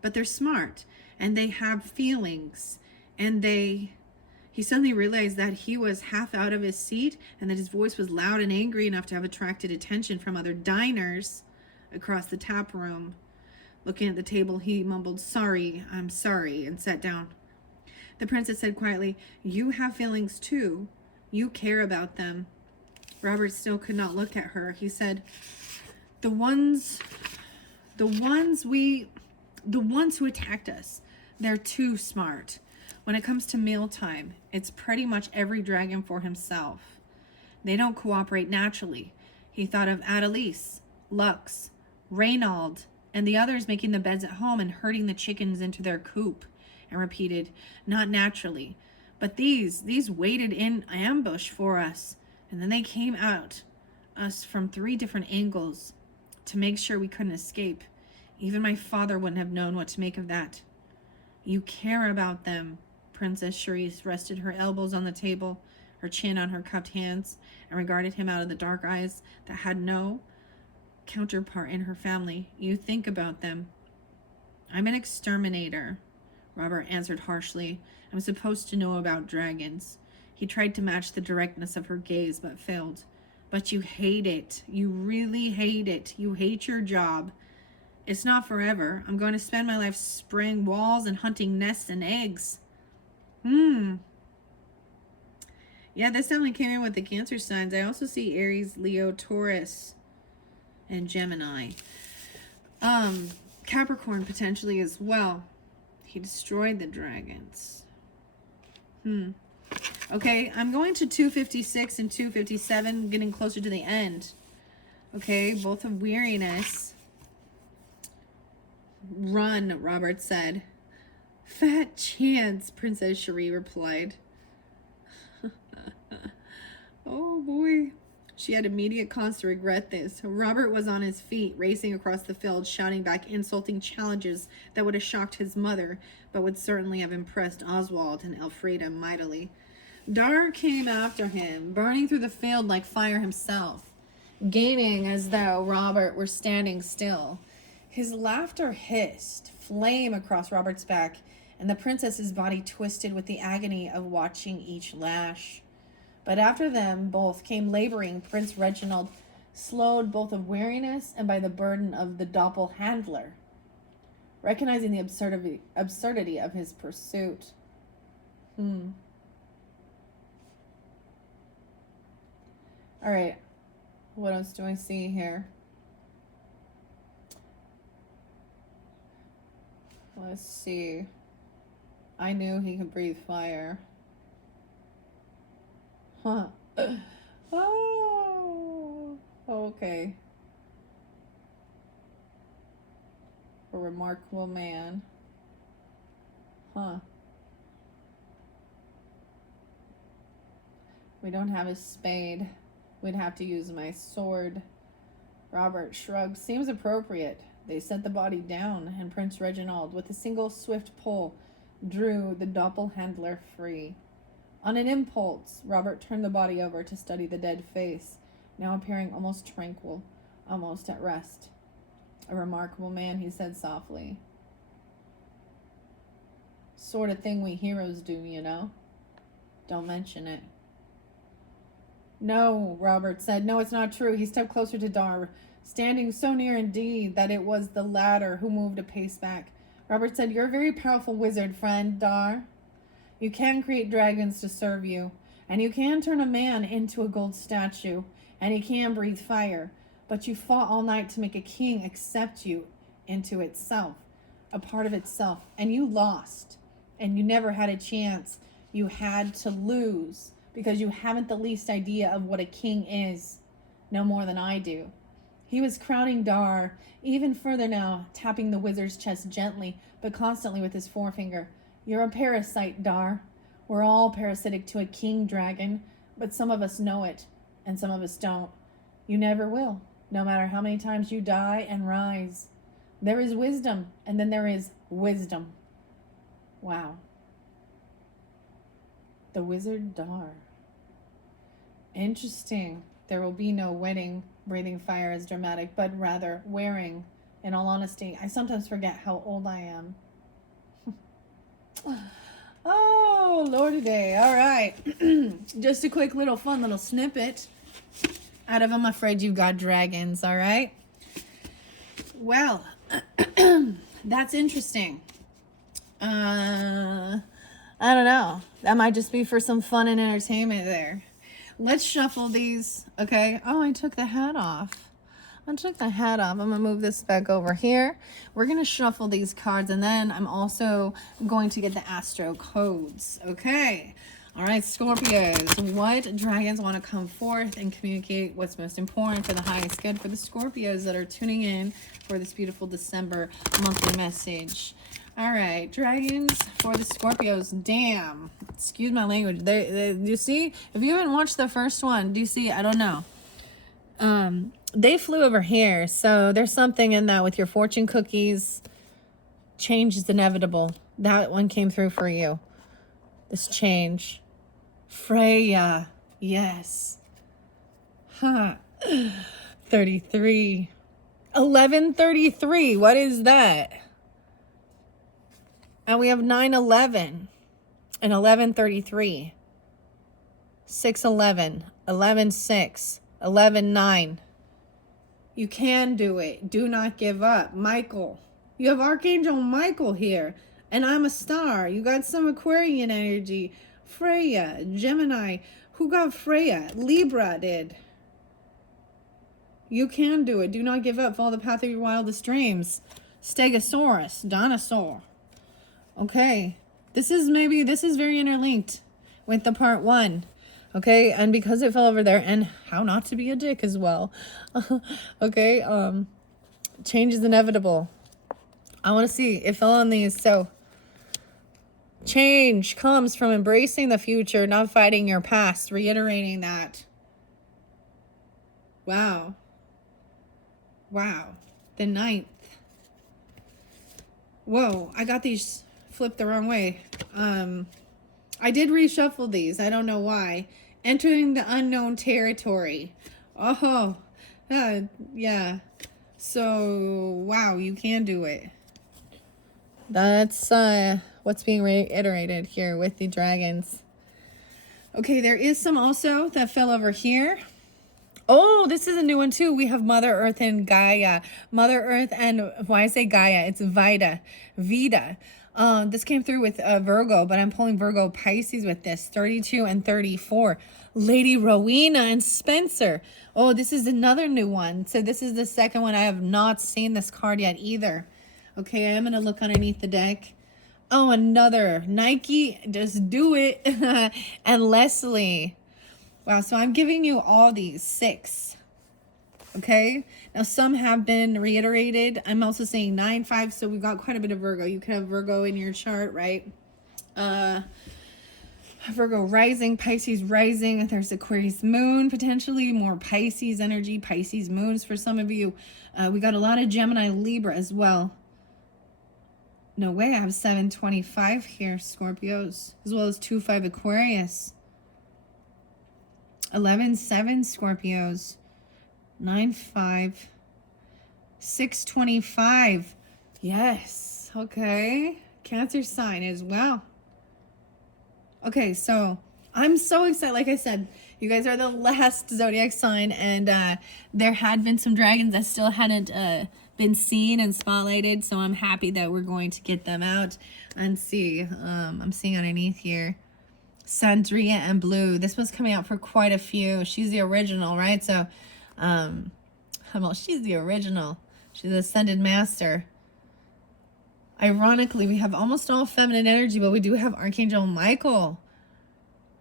But they're smart, and they have feelings, and he suddenly realized that he was half out of his seat and that his voice was loud and angry enough to have attracted attention from other diners across the tap room. Looking at the table, he mumbled, sorry, I'm sorry, and sat down. The princess said quietly, you have feelings too. You care about them. Robert still could not look at her. He said, the ones who attacked us, they're too smart. When it comes to mealtime, it's pretty much every dragon for himself. They don't cooperate naturally. He thought of Adelise, Lux, Reynald, and the others making the beds at home and herding the chickens into their coop, and repeated, not naturally. But these waited in ambush for us, and then they came at us from 3 different angles to make sure we couldn't escape. Even my father wouldn't have known what to make of that. You care about them. Princess Cherise rested her elbows on the table, her chin on her cupped hands, and regarded him out of the dark eyes that had no counterpart in her family. You think about them. I'm an exterminator, Robert answered harshly. I'm supposed to know about dragons. He tried to match the directness of her gaze, but failed. but you hate it. You really hate it. You hate your job. It's not forever. I'm going to spend my life spraying walls and hunting nests and eggs. Yeah, this definitely came in with the Cancer signs. I also see Aries, Leo, Taurus, and Gemini. Capricorn potentially as well. He destroyed the dragons. Okay, I'm going to 256 and 257, getting closer to the end. Okay, both of weariness. Run, Robert said. Fat chance, Princess Cherie replied. Oh boy. She had immediate cause to regret this. Robert was on his feet, racing across the field, shouting back insulting challenges that would have shocked his mother, but would certainly have impressed Oswald and Elfrida mightily. Dar came after him, burning through the field like fire himself, gaining as though Robert were standing still. His laughter hissed, flame across Robert's back, and the princess's body twisted with the agony of watching each lash. But after them both came laboring Prince Reginald, slowed both of weariness and by the burden of the doppelhandler, recognizing the absurdity of his pursuit. All right, what else do I see here? Let's see. I knew he could breathe fire. Huh. Oh, okay. A remarkable man. Huh. We don't have a spade. We'd have to use my sword. Robert shrugged. Seems appropriate. They set the body down, and Prince Reginald, with a single swift pull, drew the doppelhandler free. On an impulse, Robert turned the body over to study the dead face, now appearing almost tranquil, almost at rest. A remarkable man, he said softly. Sort of thing we heroes do, you know? Don't mention it. No, Robert said. No, it's not true. He stepped closer to Dar, standing so near indeed that it was the latter who moved a pace back. Robert said, "You're a very powerful wizard, friend Dar. You can create dragons to serve you, and you can turn a man into a gold statue, and he can breathe fire, but you fought all night to make a king accept you into itself, a part of itself, and you lost, and you never had a chance. You had to lose, because you haven't the least idea of what a king is, no more than I do." He was crowning Dar even further now, tapping the wizard's chest gently, but constantly with his forefinger. "You're a parasite, Dar. We're all parasitic to a king dragon, but some of us know it, and some of us don't. You never will, no matter how many times you die and rise. There is wisdom, and then there is wisdom." Wow. The wizard Dar. Interesting. There will be no wedding. Breathing fire is dramatic, but rather wearing. In all honesty, I sometimes forget how old I am. Oh, Lordy day. All right. Just a quick little fun little snippet out of I'm Afraid You've Got Dragons, all right? Well, that's interesting. I don't know. That might just be for some fun and entertainment there. Let's shuffle these, okay? Oh, I took the hat off. I'm going to move this back over here. We're going to shuffle these cards, and then I'm also going to get the Astro codes, okay? All right, Scorpios, what dragons want to come forth and communicate what's most important for the highest good for the Scorpios that are tuning in for this beautiful December monthly message? All right, dragons for the Scorpios. Damn, excuse my language. Do you see? If you haven't watched the first one, do you see? I don't know. They flew over here, so there's something in that with your fortune cookies. Change is inevitable. That one came through for you. This change. Freya, yes. Huh. 33. 1133. What is that? And we have 911 and 1133. 611, 116, 11-9. You can do it. Do not give up. Michael. You have Archangel Michael here. And I'm a star. You got some Aquarian energy. Freya, Gemini. Who got Freya? Libra did. You can do it. Do not give up. Follow the path of your wildest dreams. Stegosaurus, dinosaur. Okay. This is very interlinked with the part 1. Okay, and because it fell over there, and how not to be a dick as well. Okay, change is inevitable. I want to see, it fell on these, so change comes from embracing the future, not fighting your past, reiterating that. Wow. Wow. The 9th. Whoa, I got these flipped the wrong way. I did reshuffle these. I don't know why. Entering the unknown territory. Oh, yeah. So, wow, you can do it. That's what's being reiterated here with the dragons. Okay, there is some also that fell over here. Oh, this is a new one too. We have Mother Earth and Gaia. Mother Earth and, why I say Gaia, it's Vita. This came through with Virgo, but I'm pulling Virgo Pisces with this. 32 and 34. Lady Rowena and Spencer. Oh, this is another new one. So this is the second one. I have not seen this card yet either. Okay, I am going to look underneath the deck. Oh, another. Nike, just do it. And Leslie. Wow, so I'm giving you all these 6. Okay, now some have been reiterated. I'm also saying 9, 5, so we've got quite a bit of Virgo. You could have Virgo in your chart, right? Virgo rising, Pisces rising. There's Aquarius moon, potentially more Pisces energy, Pisces moons for some of you. We got a lot of Gemini Libra as well. No way, I have 725 here, Scorpios, as well as 2-5 Aquarius. 11-7 Scorpios. 9-5. 625. Yes. Okay. Cancer sign as well. Okay, so I'm so excited. Like I said, you guys are the last zodiac sign, and there had been some dragons that still hadn't been seen and spotlighted, so I'm happy that we're going to get them out and see. I'm seeing underneath here. Sandria and Blue. This was coming out for quite a few. She's the original, right? So, well, she's the original. She's the Ascended Master. Ironically, we have almost all feminine energy, but we do have Archangel Michael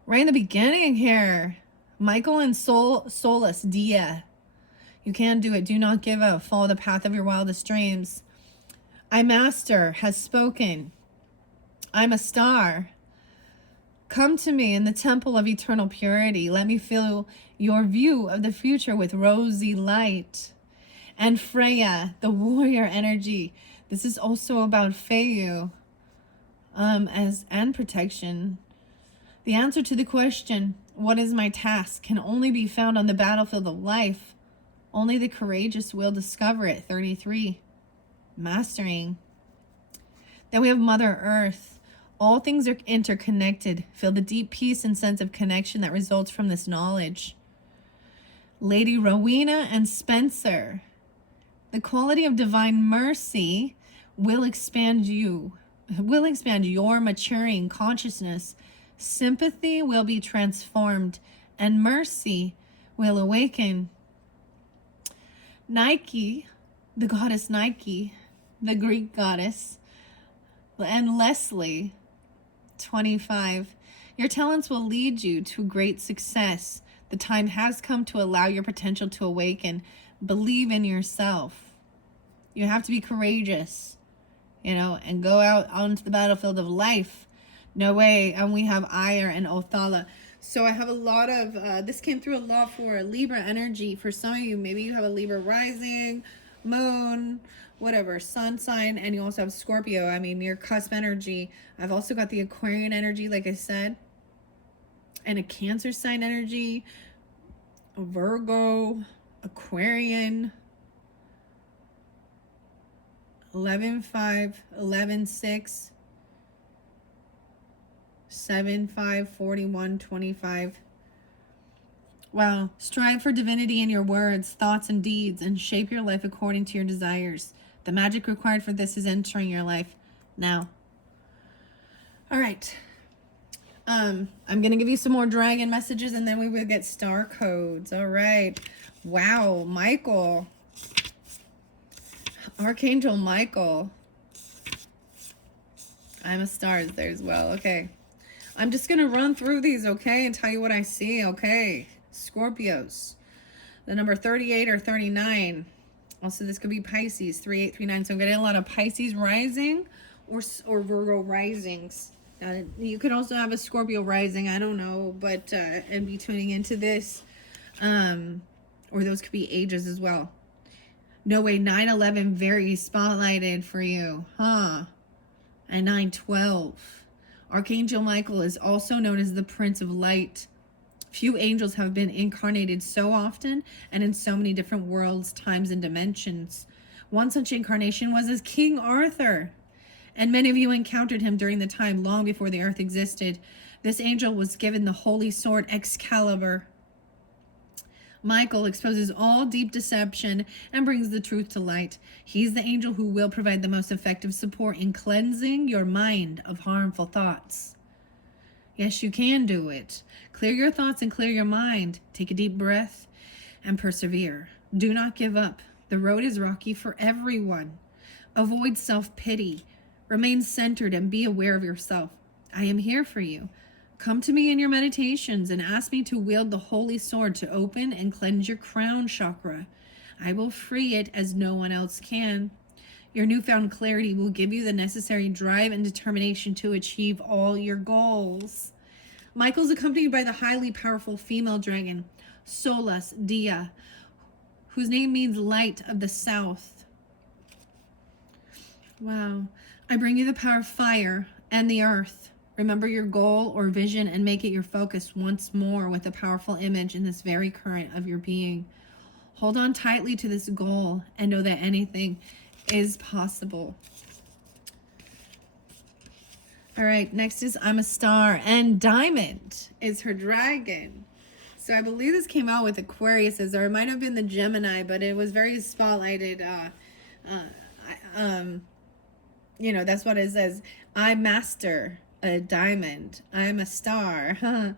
right in the beginning here. Michael and Solus, Dia. You can do it. Do not give up. Follow the path of your wildest dreams. I Master has spoken. I'm a star. Come to me in the temple of eternal purity. Let me fill your view of the future with rosy light. And Freya, the warrior energy. This is also about Feu and protection. The answer to the question, what is my task, can only be found on the battlefield of life. Only the courageous will discover it. 33. Mastering. Then we have Mother Earth. All things are interconnected. Feel the deep peace and sense of connection that results from this knowledge. Lady Rowena and Spencer. The quality of divine mercy will expand your maturing consciousness. Sympathy will be transformed, and mercy will awaken. Nike, the goddess Nike, the Greek goddess, and Leslie, 25. Your talents will lead you to great success. The time has come to allow your potential to awaken. Believe in yourself. You have to be courageous, and go out onto the battlefield of life. No way. And we have Ire and Othala. So I have a lot of, this came through a lot for Libra energy. For some of you, maybe you have a Libra rising, moon, whatever, sun sign, and you also have Scorpio. I mean, your cusp energy. I've also got the Aquarian energy, like I said, and a Cancer sign energy, a Virgo, Aquarian, 11-5, 11-6, 7-5, 41, 25. Wow. Strive for divinity in your words, thoughts, and deeds, and shape your life according to your desires. The magic required for this is entering your life now. All right. I'm going to give you some more dragon messages, and then we will get star codes. All right. Wow. Michael. Archangel Michael. I'm a star is there as well. Okay. I'm just going to run through these, okay, and tell you what I see, okay? Scorpios. The number 38 or 39. Also, this could be Pisces, 3839. So I'm getting a lot of Pisces rising or Virgo risings. You could also have a Scorpio rising, I don't know, but and be tuning into this. Or those could be ages as well. No way, 9/11 very spotlighted for you, huh? And 9/12. Archangel Michael is also known as the Prince of Light. Few angels have been incarnated so often and in so many different worlds, times, and dimensions. One such incarnation was as King Arthur, and many of you encountered him during the time long before the earth existed. This angel was given the holy sword Excalibur. Michael exposes all deep deception and brings the truth to light. He's the angel who will provide the most effective support in cleansing your mind of harmful thoughts. Yes, you can do it. Clear your thoughts and clear your mind. Take a deep breath and persevere. Do not give up. The road is rocky for everyone. Avoid self-pity. Remain centered and be aware of yourself. I am here for you. Come to me in your meditations and ask me to wield the holy sword to open and cleanse your crown chakra. I will free it as no one else can. Your newfound clarity will give you the necessary drive and determination to achieve all your goals. Michael's accompanied by the highly powerful female dragon, Solas Dia, whose name means light of the south. Wow. I bring you the power of fire and the earth. Remember your goal or vision and make it your focus once more with a powerful image in this very current of your being. Hold on tightly to this goal and know that anything is possible. All right, next is I'm a Star, and Diamond is her dragon. So I believe this came out with Aquariuses, or it might have been the Gemini, but it was very spotlighted. You know, that's what it says. I master a diamond. I'm a star.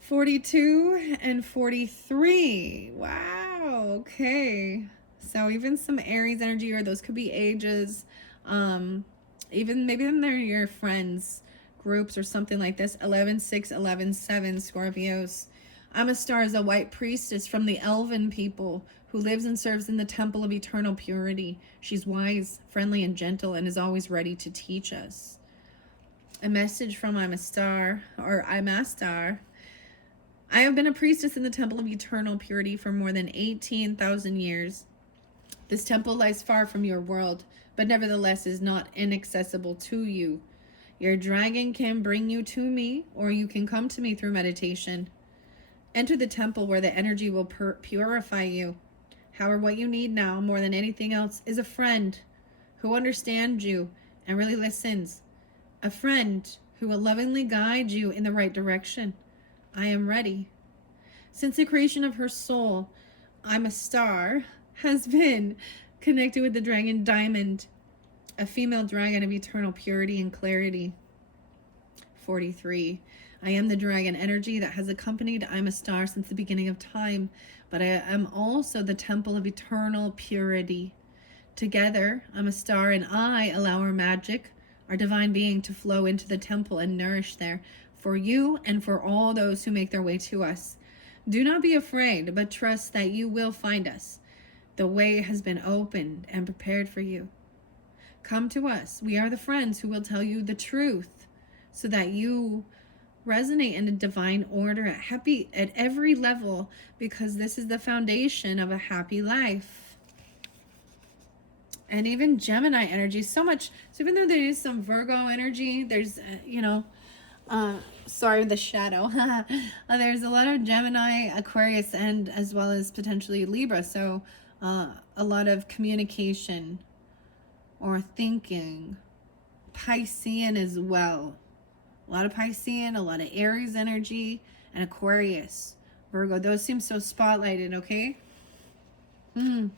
42 and 43. Wow. Okay. So even some Aries energy, or those could be ages. Even maybe they're your friends groups or something like this. 11/6, 11/7 Scorpios. I'm a Star is a white priestess from the Elven people who lives and serves in the temple of eternal purity. She's wise, friendly, and gentle, and is always ready to teach us. A message from I'm a Star, or I'm a Star. I have been a priestess in the temple of eternal purity for more than 18,000 years. This temple lies far from your world, but nevertheless is not inaccessible to you. Your dragon can bring you to me, or you can come to me through meditation. Enter the temple where the energy will purify you. However, what you need now, more than anything else, is a friend who understands you and really listens. A friend who will lovingly guide you in the right direction. I am ready. Since the creation of her soul, I'm a Star has been connected with the dragon Diamond, a female dragon of eternal purity and clarity. 43. I am the dragon energy that has accompanied I'm a Star since the beginning of time, but I am also the temple of eternal purity. Together, I'm a Star and I allow our magic, our divine being, to flow into the temple and nourish there for you and for all those who make their way to us. Do not be afraid, but trust that you will find us. The way has been opened and prepared for you. Come to us. We are the friends who will tell you the truth so that you resonate in a divine order at every level, because this is the foundation of a happy life. And even Gemini energy, so even though there is some Virgo energy, there's, sorry, the shadow. There's a lot of Gemini, Aquarius, and as well as potentially Libra. So a lot of communication or thinking. Piscean as well. A lot of Piscean, a lot of Aries energy, and Aquarius. Virgo. Those seem so spotlighted, okay? All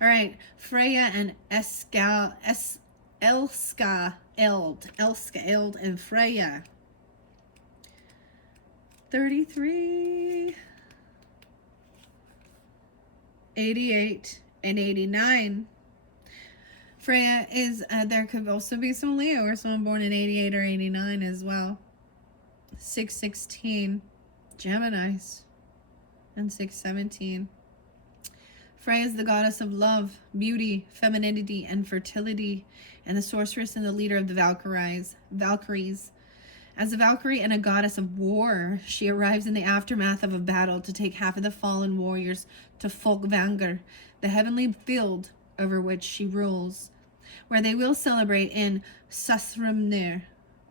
right, Freya and Elska Eld and Freya. 33, 88, and 89. Freya is, there could also be some Leo or someone born in 88 or 89 as well. 616, Geminis, and 617. Freya is the goddess of love, beauty, femininity, and fertility, and the sorceress and the leader of the Valkyries. As a Valkyrie and a goddess of war, she arrives in the aftermath of a battle to take half of the fallen warriors to Folkvanger, the heavenly field over which she rules, where they will celebrate in Susrumnir.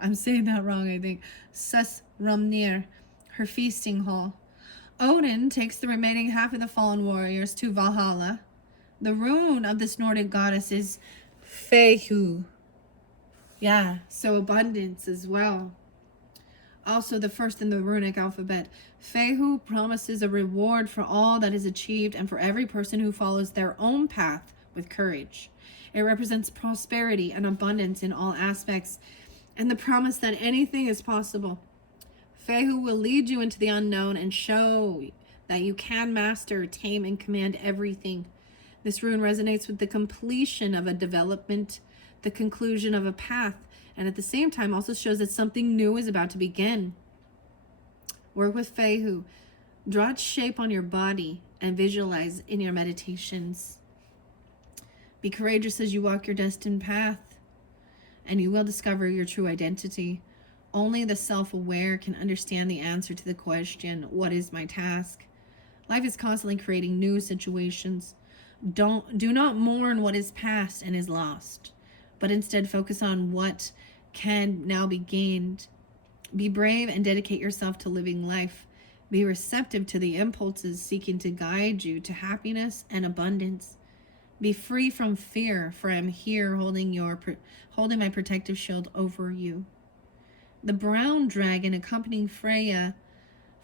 I'm saying that wrong, I think. Susrumnir, her feasting hall. Odin takes the remaining half of the fallen warriors to Valhalla. The rune of this Nordic goddess is Fehu. Yeah, so abundance as well. Also the first in the runic alphabet. Fehu promises a reward for all that is achieved and for every person who follows their own path with courage. It represents prosperity and abundance in all aspects and the promise that anything is possible. Fehu will lead you into the unknown and show that you can master, tame, and command everything. This rune resonates with the completion of a development, the conclusion of a path, and at the same time also shows that something new is about to begin. Work with Fehu. Draw its shape on your body and visualize in your meditations. Be courageous as you walk your destined path, and you will discover your true identity. Only the self-aware can understand the answer to the question, what is my task? Life is constantly creating new situations. Do not mourn what is past and is lost, but instead focus on what can now be gained. Be brave and dedicate yourself to living life. Be receptive to the impulses seeking to guide you to happiness and abundance. Be free from fear, for I am here holding my protective shield over you. The brown dragon accompanying Freya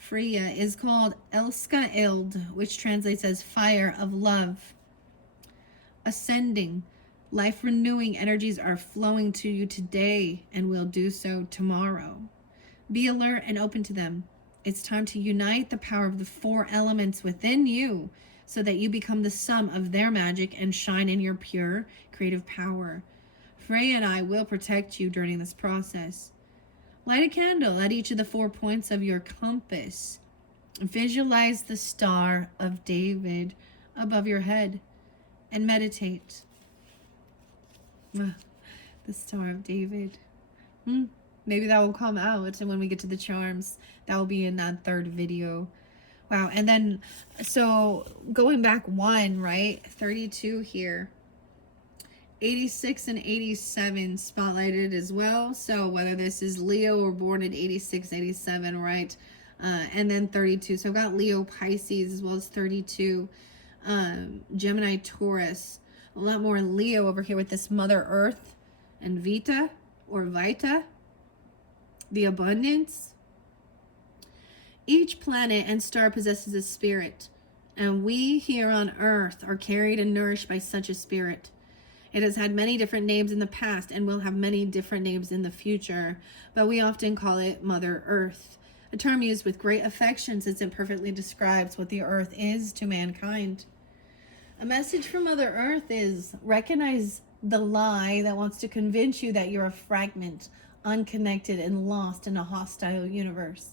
is called Elska Eld, which translates as fire of love. Ascending, life-renewing energies are flowing to you today and will do so tomorrow. Be alert and open to them. It's time to unite the power of the four elements within you so that you become the sum of their magic and shine in your pure, creative power. Freya and I will protect you during this process. Light a candle at each of the 4 points of your compass. Visualize the Star of David above your head and meditate. The Star of David. Maybe that will come out when we get to the charms. That will be in that third video. Wow. And then, so going back one, right? 32 here. 86 and 87 spotlighted as well. So whether this is Leo or born in 86, 87, right? And then 32. So I've got Leo, Pisces, as well as 32. Gemini, Taurus. A lot more Leo over here with this Mother Earth and Vita or Vita. The abundance. Each planet and star possesses a spirit. And we here on Earth are carried and nourished by such a spirit. It has had many different names in the past and will have many different names in the future, but we often call it Mother Earth, a term used with great affection since it perfectly describes what the earth is to mankind. A message from Mother Earth is recognize the lie that wants to convince you that you're a fragment, unconnected, and lost in a hostile universe.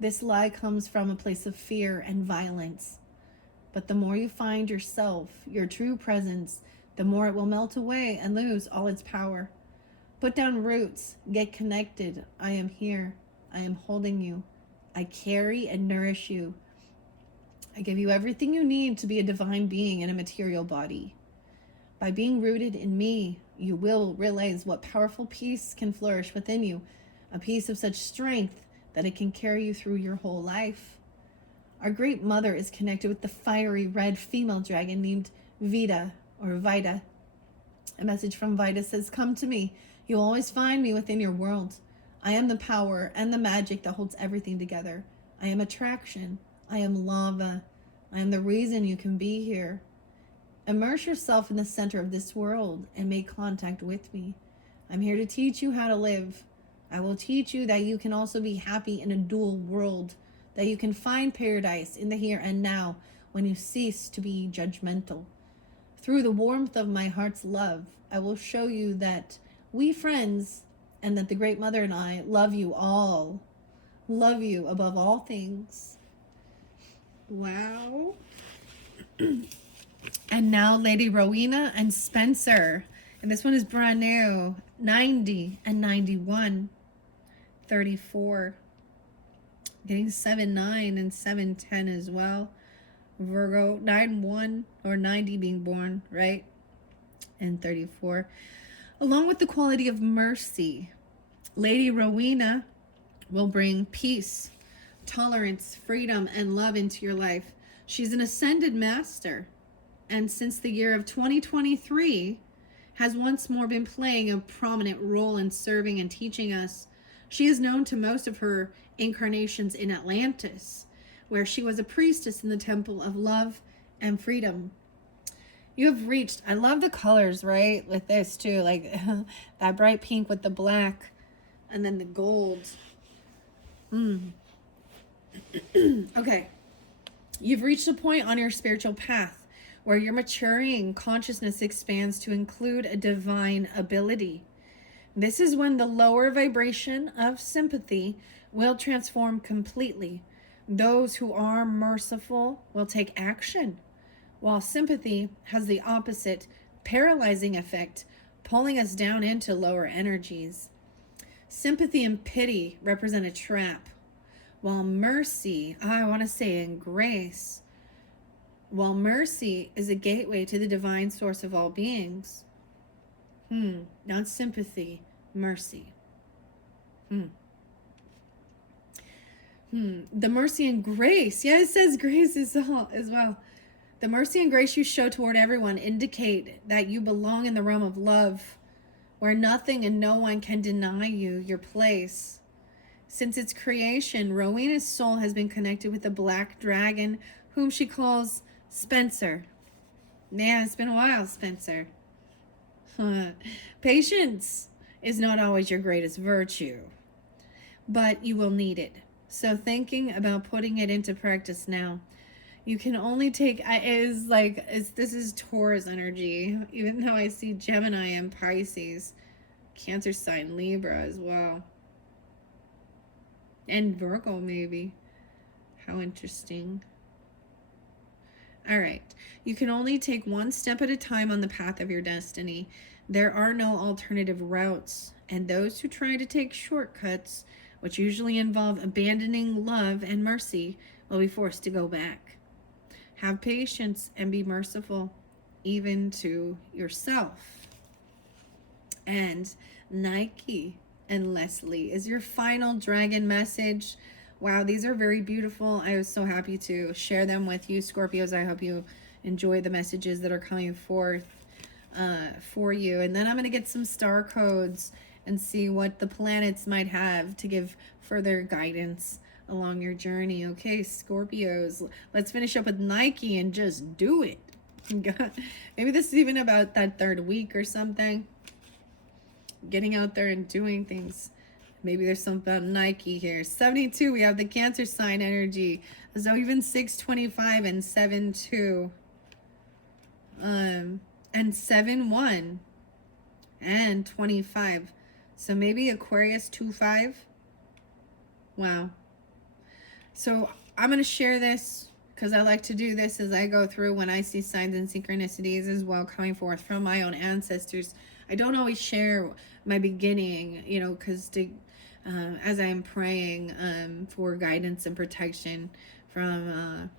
This lie comes from a place of fear and violence. But the more you find yourself, your true presence, the more it will melt away and lose all its power. Put down roots, get connected. I am here. I am holding you. I carry and nourish you. I give you everything you need to be a divine being in a material body. By being rooted in me, you will realize what powerful peace can flourish within you, a peace of such strength that it can carry you through your whole life. Our great mother is connected with the fiery red female dragon named Vita or Vita. A message from Vita says, come to me. You'll always find me within your world. I am the power and the magic that holds everything together. I am attraction. I am lava. I am the reason you can be here. Immerse yourself in the center of this world and make contact with me. I'm here to teach you how to live. I will teach you that you can also be happy in a dual world, that you can find paradise in the here and now when you cease to be judgmental. Through the warmth of my heart's love, I will show you that we friends and that the Great Mother and I love you all. Love you above all things. Wow. And now Lady Rowena and Spencer. And this one is brand new. 90 and 91. 34. Getting 7-9 and 7-10 as well. Virgo 9-1 or 90 being born, right? And 34. Along with the quality of mercy, Lady Rowena will bring peace, tolerance, freedom, and love into your life. She's an ascended master, and since the year of 2023 has once more been playing a prominent role in serving and teaching us. She is known to most of her incarnations in Atlantis, where she was a priestess in the temple of love and freedom. You have reached, I love the colors, right? With this too, like that bright pink with the black and then the gold. Okay. You've reached a point on your spiritual path where your maturing consciousness expands to include a divine ability. This is when the lower vibration of sympathy will transform completely. Those who are merciful will take action, while sympathy has the opposite paralyzing effect, pulling us down into lower energies. Sympathy and pity represent a trap, while mercy, I want to say in grace, while mercy is a gateway to the divine source of all beings. Not sympathy, mercy. The mercy and grace. Yeah, it says grace as well. The mercy and grace you show toward everyone indicate that you belong in the realm of love, where nothing and no one can deny you your place. Since its creation, Rowena's soul has been connected with the black dragon, whom she calls Spencer. Yeah, it's been a while, Spencer. Patience is not always your greatest virtue, but you will need it. So thinking about putting it into practice now. You can only take, this is Taurus energy, even though I see Gemini and Pisces, Cancer sign, Libra as well. And Virgo maybe. How interesting. All right. You can only take one step at a time on the path of your destiny. There are no alternative routes, and those who try to take shortcuts, which usually involve abandoning love and mercy, will be forced to go back. Have patience and be merciful, even to yourself. And Nike and Leslie is your final dragon message. Wow, these are very beautiful. I was so happy to share them with you, Scorpios. I hope you enjoy the messages that are coming forth for you. And then I'm going to get some star codes and see what the planets might have to give further guidance along your journey. Okay, Scorpios, let's finish up with Nike and just do it. Maybe this is even about that third week or something. Getting out there and doing things. Maybe there's something about Nike here. 72, we have the Cancer sign energy. So even 625 and 72. And 71 and 25. So maybe Aquarius 25. Wow. So I'm going to share this because I like to do this as I go through when I see signs and synchronicities as well coming forth from my own ancestors. I don't always share my beginning, because as I'm praying for guidance and protection from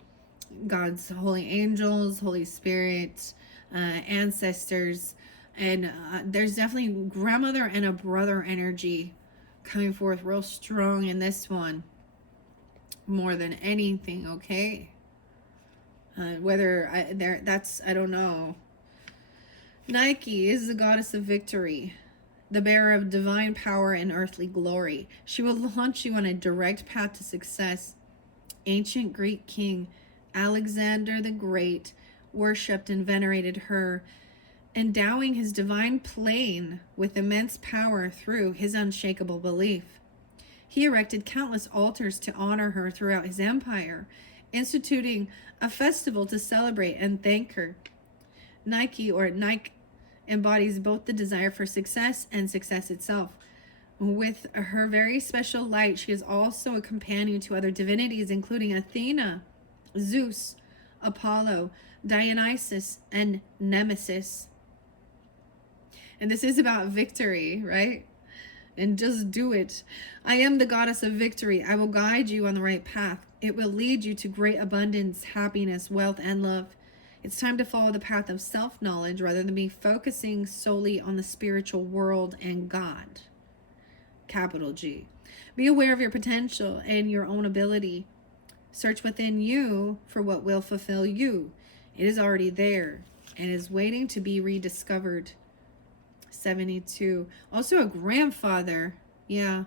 God's holy angels, Holy Spirit, ancestors, and there's definitely grandmother and a brother energy coming forth real strong in this one more than anything. Okay, I don't know. Nike is the goddess of victory, the bearer of divine power and earthly glory. She will launch you on a direct path to success. Ancient Greek king Alexander the Great worshipped and venerated her, endowing his divine plane with immense power through his unshakable belief. He erected countless altars to honor her throughout his empire, instituting a festival to celebrate and thank her. Nike, or Nike, embodies both the desire for success and success itself. With her very special light, she is also a companion to other divinities, including Athena, Zeus, Apollo, Dionysus, and Nemesis. And this is about victory, right? And just do it. I am the goddess of victory. I will guide you on the right path. It will lead you to great abundance, happiness, wealth, and love. It's time to follow the path of self-knowledge rather than be focusing solely on the spiritual world and God. Capital G. Be aware of your potential and your own ability. Search within you for what will fulfill you. It is already there and is waiting to be rediscovered. 72. Also a grandfather. Yeah.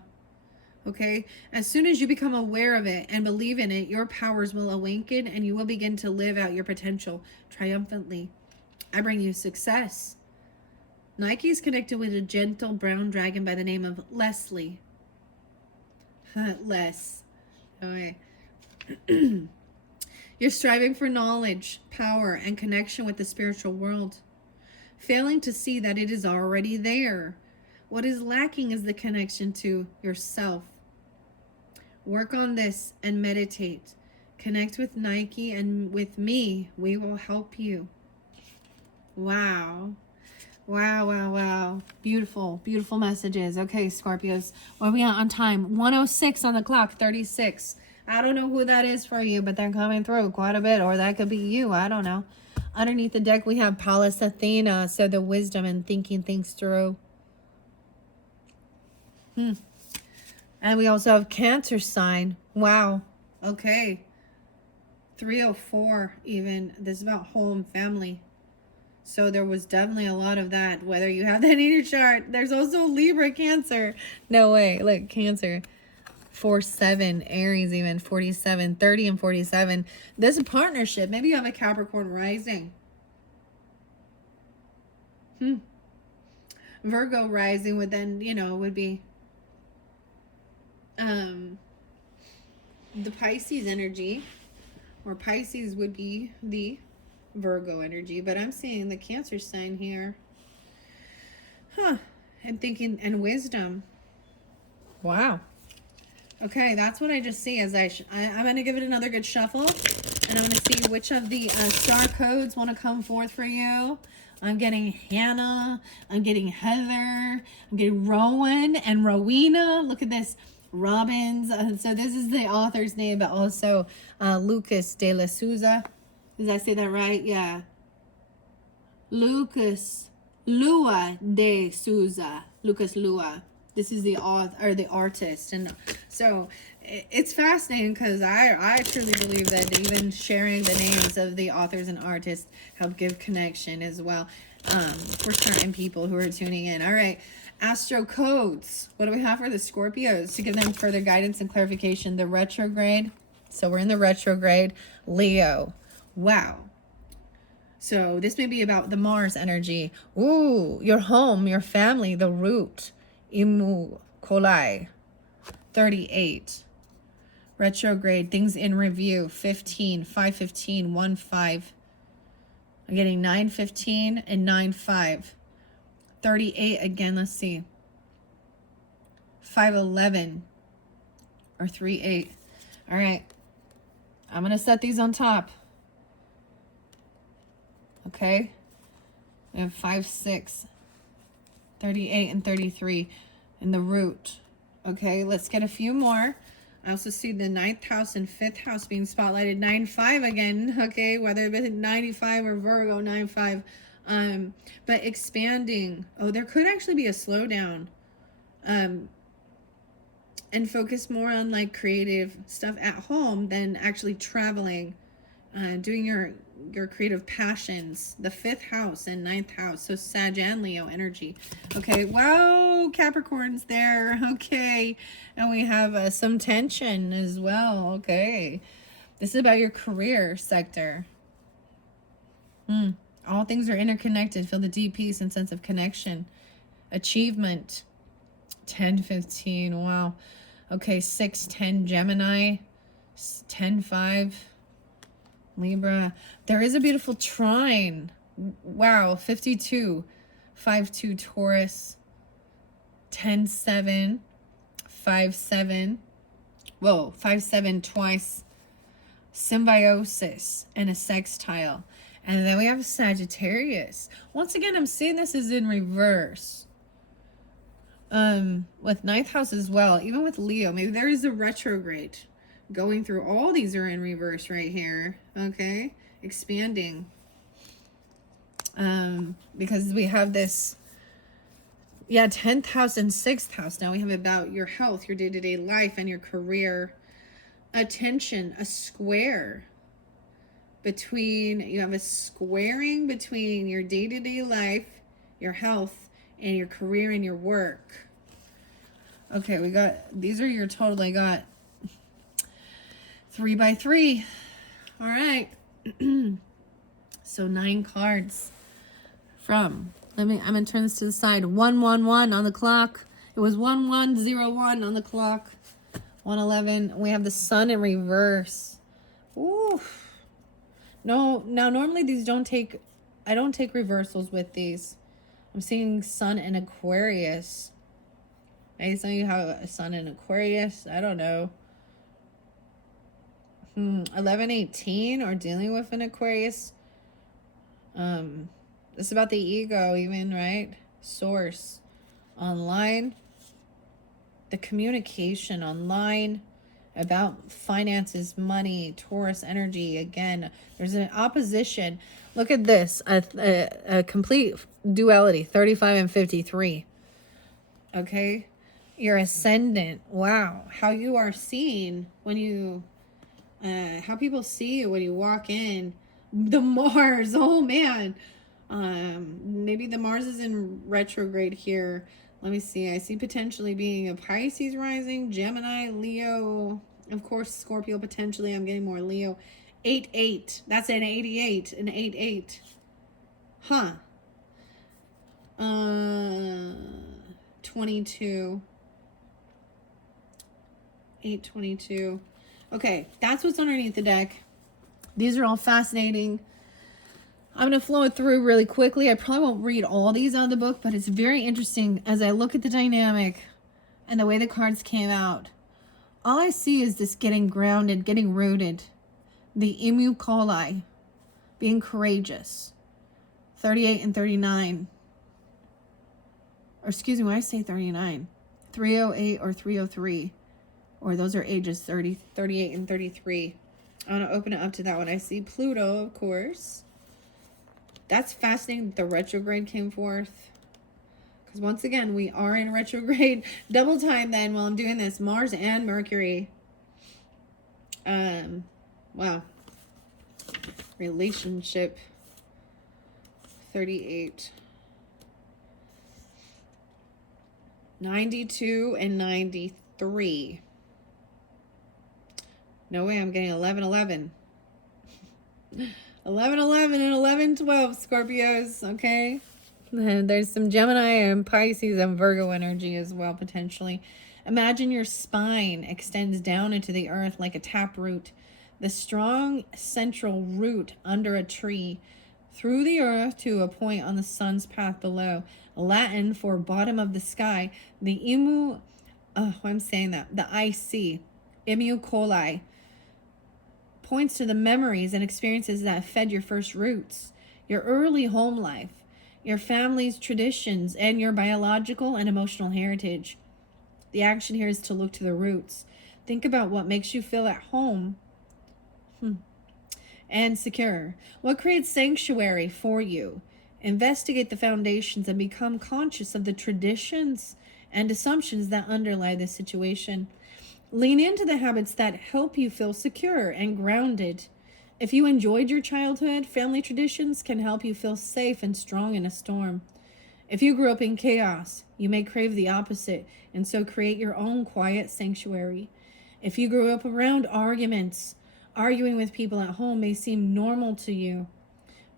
Okay. As soon as you become aware of it and believe in it, your powers will awaken and you will begin to live out your potential triumphantly. I bring you success. Nike is connected with a gentle brown dragon by the name of Leslie. Les. Okay. You're striving for knowledge, power, and connection with the spiritual world, failing to see that it is already there. What is lacking is the connection to yourself. Work on this and meditate. Connect with Nike and with me. We will help you. Wow. Wow, wow, wow. Beautiful, beautiful messages. Okay, Scorpios. What are we on time? 1:06 on the clock, 36. I don't know who that is for you, but they're coming through quite a bit. Or that could be you. I don't know. Underneath the deck, we have Pallas Athena. So the wisdom and thinking things through. And we also have Cancer sign. Wow. Okay. 304 even. This is about home, family. So there was definitely a lot of that, whether you have that in your chart. There's also Libra, Cancer. No way. Look, Cancer. 4-7, Aries even, 47, 30 and 47. This is a partnership. Maybe you have a Capricorn rising. Virgo rising would then, would be the Pisces energy. Or Pisces would be the Virgo energy, but I'm seeing the Cancer sign here. And thinking and wisdom. Wow. Okay, that's what I just see as I'm going to give it another good shuffle. And I'm going to see which of the star codes want to come forth for you. I'm getting Hannah. I'm getting Heather. I'm getting Rowan and Rowena. Look at this. Robbins. So this is the author's name, but also Lucas de la Souza. Did I say that right? Yeah. Lucas Lua de Souza. Lucas Lua. This is the author or the artist. And so it's fascinating because I truly believe that even sharing the names of the authors and artists help give connection as well for certain people who are tuning in. All right. Astro codes. What do we have for the Scorpios to give them further guidance and clarification? The retrograde. So we're in the retrograde. Leo. Wow. So this may be about the Mars energy. Ooh, your home, your family, the root. Imu Kolai. 38. Retrograde. Things in review. 15. 515. 1-5. I'm getting 9-15 and 9-5. 38 again. Let's see. 5-11 or 3-8. All right. I'm going to set these on top. Okay. We have 5-6. 38 and 33 in the root. Okay, let's get a few more. I also see the 9th house and 5th house being spotlighted. 9-5 again. Okay, whether it's 95 or Virgo 9-5. But expanding. Oh, there could actually be a slowdown. And focus more on like creative stuff at home than actually traveling. Doing your creative passions. The 5th house and 9th house. So Sag and Leo energy. Okay. Wow. Capricorn's there. Okay. And we have some tension as well. Okay. This is about your career sector. All things are interconnected. Feel the deep peace and sense of connection. Achievement. 10-15. Wow. Okay, 6-10 Gemini. 10-5 Libra. There is a beautiful trine. Wow. 52. 5-2 Taurus. 10-7. 5-7. Whoa. 5-7 twice. Symbiosis and a sextile. And then we have Sagittarius. Once again, I'm seeing this is in reverse. With ninth house as well, even with Leo, maybe there is a retrograde going through. All these are in reverse right here. Okay, expanding. Because we have this, 10th house and 6th house. Now we have about your health, your day-to-day life, and your career. Attention, a square between, you have a squaring between your day-to-day life, your health, and your career and your work. Okay, we got, these are your total. I got 3 by 3. All right. So 9 cards from, I'm going to turn this to the side. 111 on the clock. It was 1101 on the clock. 111. We have the sun in reverse. Ooh. No, now normally these I don't take reversals with these. I'm seeing sun in Aquarius. Maybe some of you have a sun in Aquarius. I don't know. 11-18 or dealing with an Aquarius. It's about the ego even, right? Source. Online. The communication online. About finances, money, Taurus energy. Again, there's an opposition. Look at this. A complete duality. 35 and 53. Okay. Your ascendant. Wow. How you are seen when you... how people see you when you walk in. The Mars. Oh, man. Maybe the Mars is in retrograde here. Let me see. I see potentially being a Pisces rising, Gemini, Leo, of course, Scorpio potentially. I'm getting more Leo. 8-8. That's an 88. An 8-8. Huh. 22. 8-22. Okay, that's what's underneath the deck. These are all fascinating. I'm going to flow it through really quickly. I probably won't read all these out of the book, but it's very interesting as I look at the dynamic and the way the cards came out. All I see is this getting grounded, getting rooted. The Emu Coli, being courageous. 38 and 39. Or excuse me, when I say 39, 308 or 303. Or those are ages 30, 38 and 33. I want to open it up to that one. I see Pluto, of course. That's fascinating that the retrograde came forth. Because once again, we are in retrograde. Double time then while I'm doing this. Mars and Mercury. Wow. Relationship. 38. 92 and 93. No way I'm getting 11-11. 11-11 and 11-12, Scorpios, okay? And there's some Gemini and Pisces and Virgo energy as well, potentially. Imagine your spine extends down into the earth like a taproot. The strong central root under a tree, through the earth to a point on the sun's path below. Latin for bottom of the sky. The Emu, I'm saying that. The IC, Emu Coli, points to the memories and experiences that fed your first roots, your early home life, your family's traditions, and your biological and emotional heritage. The action here is to look to the roots. Think about what makes you feel at home and secure. What creates sanctuary for you? Investigate the foundations and become conscious of the traditions and assumptions that underlie this situation. Lean into the habits that help you feel secure and grounded. If you enjoyed your childhood, family traditions can help you feel safe and strong in a storm. If you grew up in chaos, you may crave the opposite and so create your own quiet sanctuary. If you grew up around arguments, arguing with people at home may seem normal to you,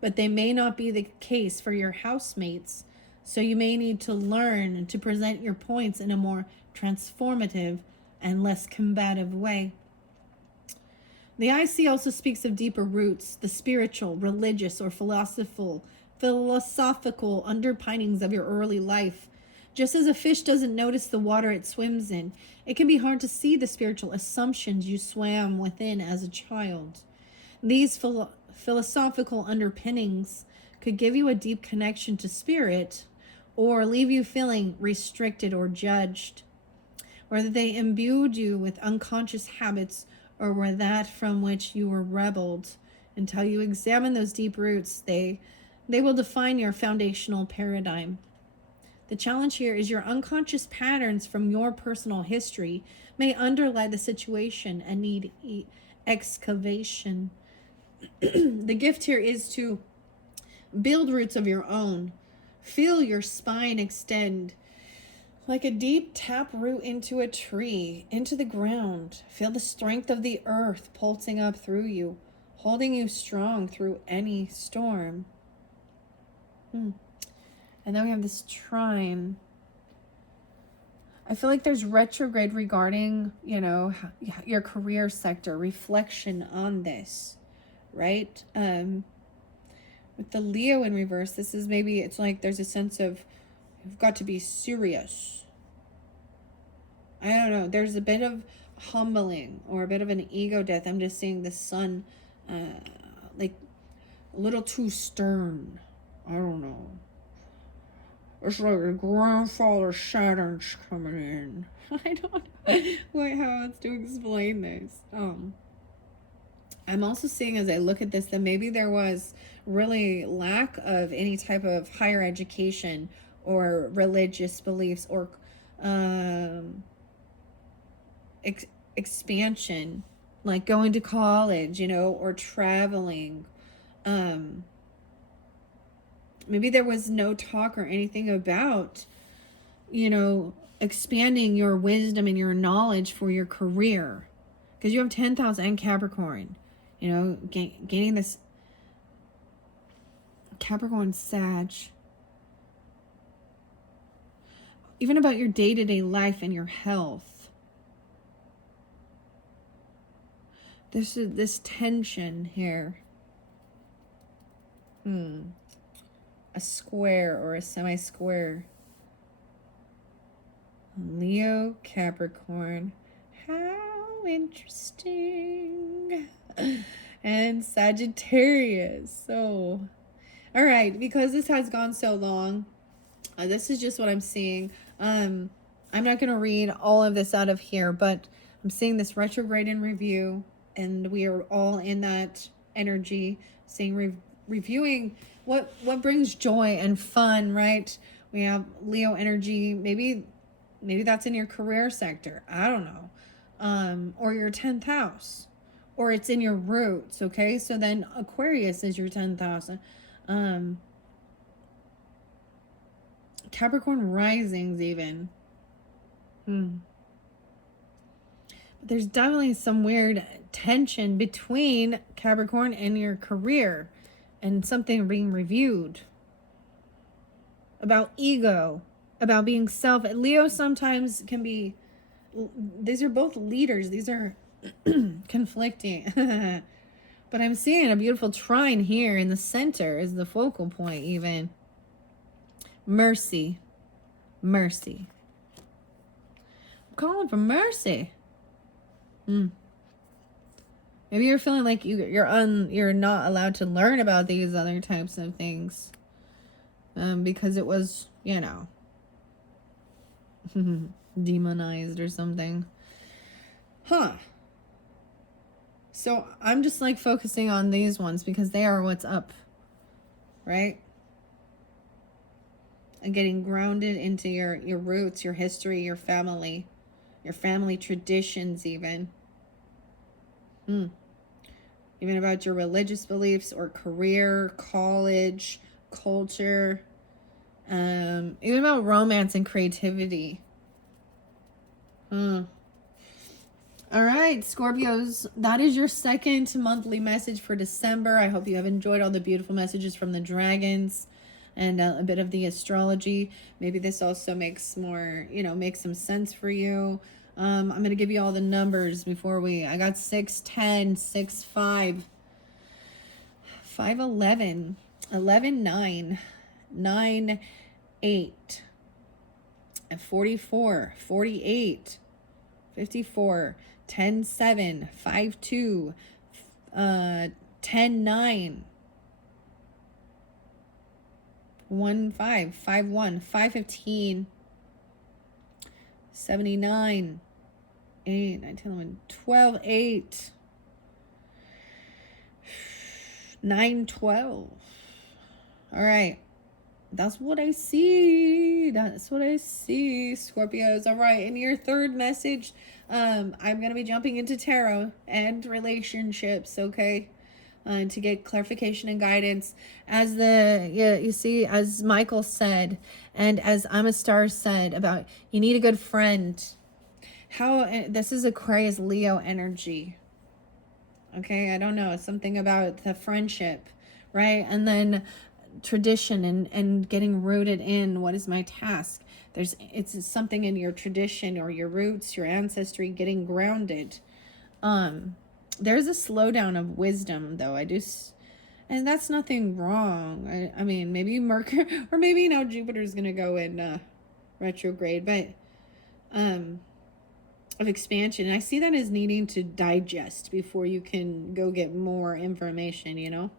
but they may not be the case for your housemates. So you may need to learn to present your points in a more transformative and less combative way. The IC also speaks of deeper roots, the spiritual, religious, or philosophical underpinnings of your early life. Just as a fish doesn't notice the water it swims in, it can be hard to see the spiritual assumptions you swam within as a child. These philosophical underpinnings could give you a deep connection to spirit, or leave you feeling restricted or judged. Whether they imbued you with unconscious habits or were that from which you were rebelled, until you examine those deep roots, they will define your foundational paradigm. The challenge here is your unconscious patterns from your personal history may underlie the situation and need excavation. The gift here is to build roots of your own. Feel your spine extend like a deep tap root into a tree, into the ground. Feel the strength of the earth pulsing up through you, holding you strong through any storm. And then we have this trine. I feel like there's retrograde regarding, your career sector, reflection on this, right? With the Leo in reverse, this is maybe, it's like there's a sense of you've got to be serious. I don't know. There's a bit of humbling or a bit of an ego death. I'm just seeing the sun like a little too stern. I don't know. It's like your grandfather Saturn's coming in. I don't know how else to explain this. I'm also seeing as I look at this that maybe there was really lack of any type of higher education or religious beliefs or expansion, like going to college, or traveling. Maybe there was no talk or anything about, expanding your wisdom and your knowledge for your career. Because you have 10,000 and Capricorn, gaining this Capricorn Sag. Even about your day-to-day life and your health. This tension here. A square or a semi-square. Leo, Capricorn. How interesting. And Sagittarius. So, all right, because this has gone so long, this is just what I'm seeing. I'm not going to read all of this out of here, but I'm seeing this retrograde in review, and we are all in that energy, seeing reviewing what brings joy and fun, right? We have Leo energy. Maybe that's in your career sector. I don't know. Or your 10th house, or it's in your roots. Okay. So then Aquarius is your 10,000. Capricorn risings even. But there's definitely some weird tension between Capricorn and your career, and something being reviewed about ego, about being self. Leo sometimes can be, these are both leaders. These are conflicting. But I'm seeing a beautiful trine here in the center is the focal point even. Mercy. I'm calling for mercy. Maybe you're feeling like you're not allowed to learn about these other types of things. Because it was, demonized or something. So I'm just like focusing on these ones because they are what's up, right? And getting grounded into your roots, your history, your family traditions even. Even about your religious beliefs or career, college, culture, even about romance and creativity. All right, Scorpios, that is your second monthly message for December. I hope you have enjoyed all the beautiful messages from the dragons and a bit of the astrology. Maybe this also makes more, makes some sense for you. I'm going to give you all the numbers before I got 6, 10, 6, 5, 5, 11, 11, 9, 9, 8, 44, 48, 54, 10, 7, 5, 2, 10, 9, 1, 5, 5, 1, 5, 15, 79, 8, 19, 11, 12, 8, 9, 12. All right. That's what I see. That's what I see, Scorpios. All right. In your third message, I'm going to be jumping into tarot and relationships, okay? To get clarification and guidance. As you see, as Michael said, and as Amistar said about, you need a good friend. This is Aquarius Leo energy. Okay, I don't know. It's something about the friendship, right? And then tradition and getting rooted in what is my task. It's something in your tradition or your roots, your ancestry, getting grounded. There's a slowdown of wisdom, though. And that's nothing wrong. I mean, maybe Mercury, or maybe Jupiter's gonna go in retrograde, but of expansion. And I see that as needing to digest before you can go get more information,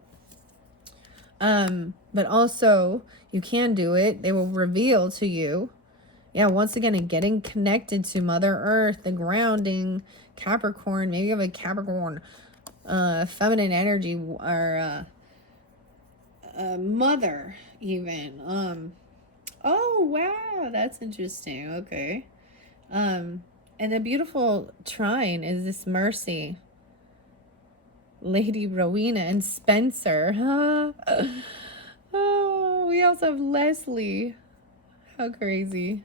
But also, you can do it. They will reveal to you. Yeah, once again, and getting connected to Mother Earth, the grounding, Capricorn. Maybe you have a Capricorn feminine energy, or mother, even. Oh, wow, that's interesting. Okay. And the beautiful trine is this Mercy, Lady Rowena, and Spencer. Oh, we also have Leslie. How crazy.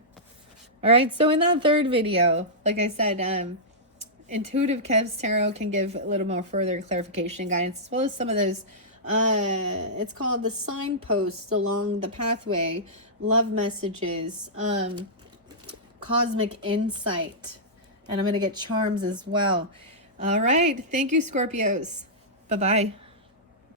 All right, so in that third video, like I said, Intuitive Kev's Tarot can give a little more further clarification and guidance, as well as some of those, it's called the signposts along the pathway, love messages, cosmic insight, and I'm going to get charms as well. All right, thank you, Scorpios. Bye-bye.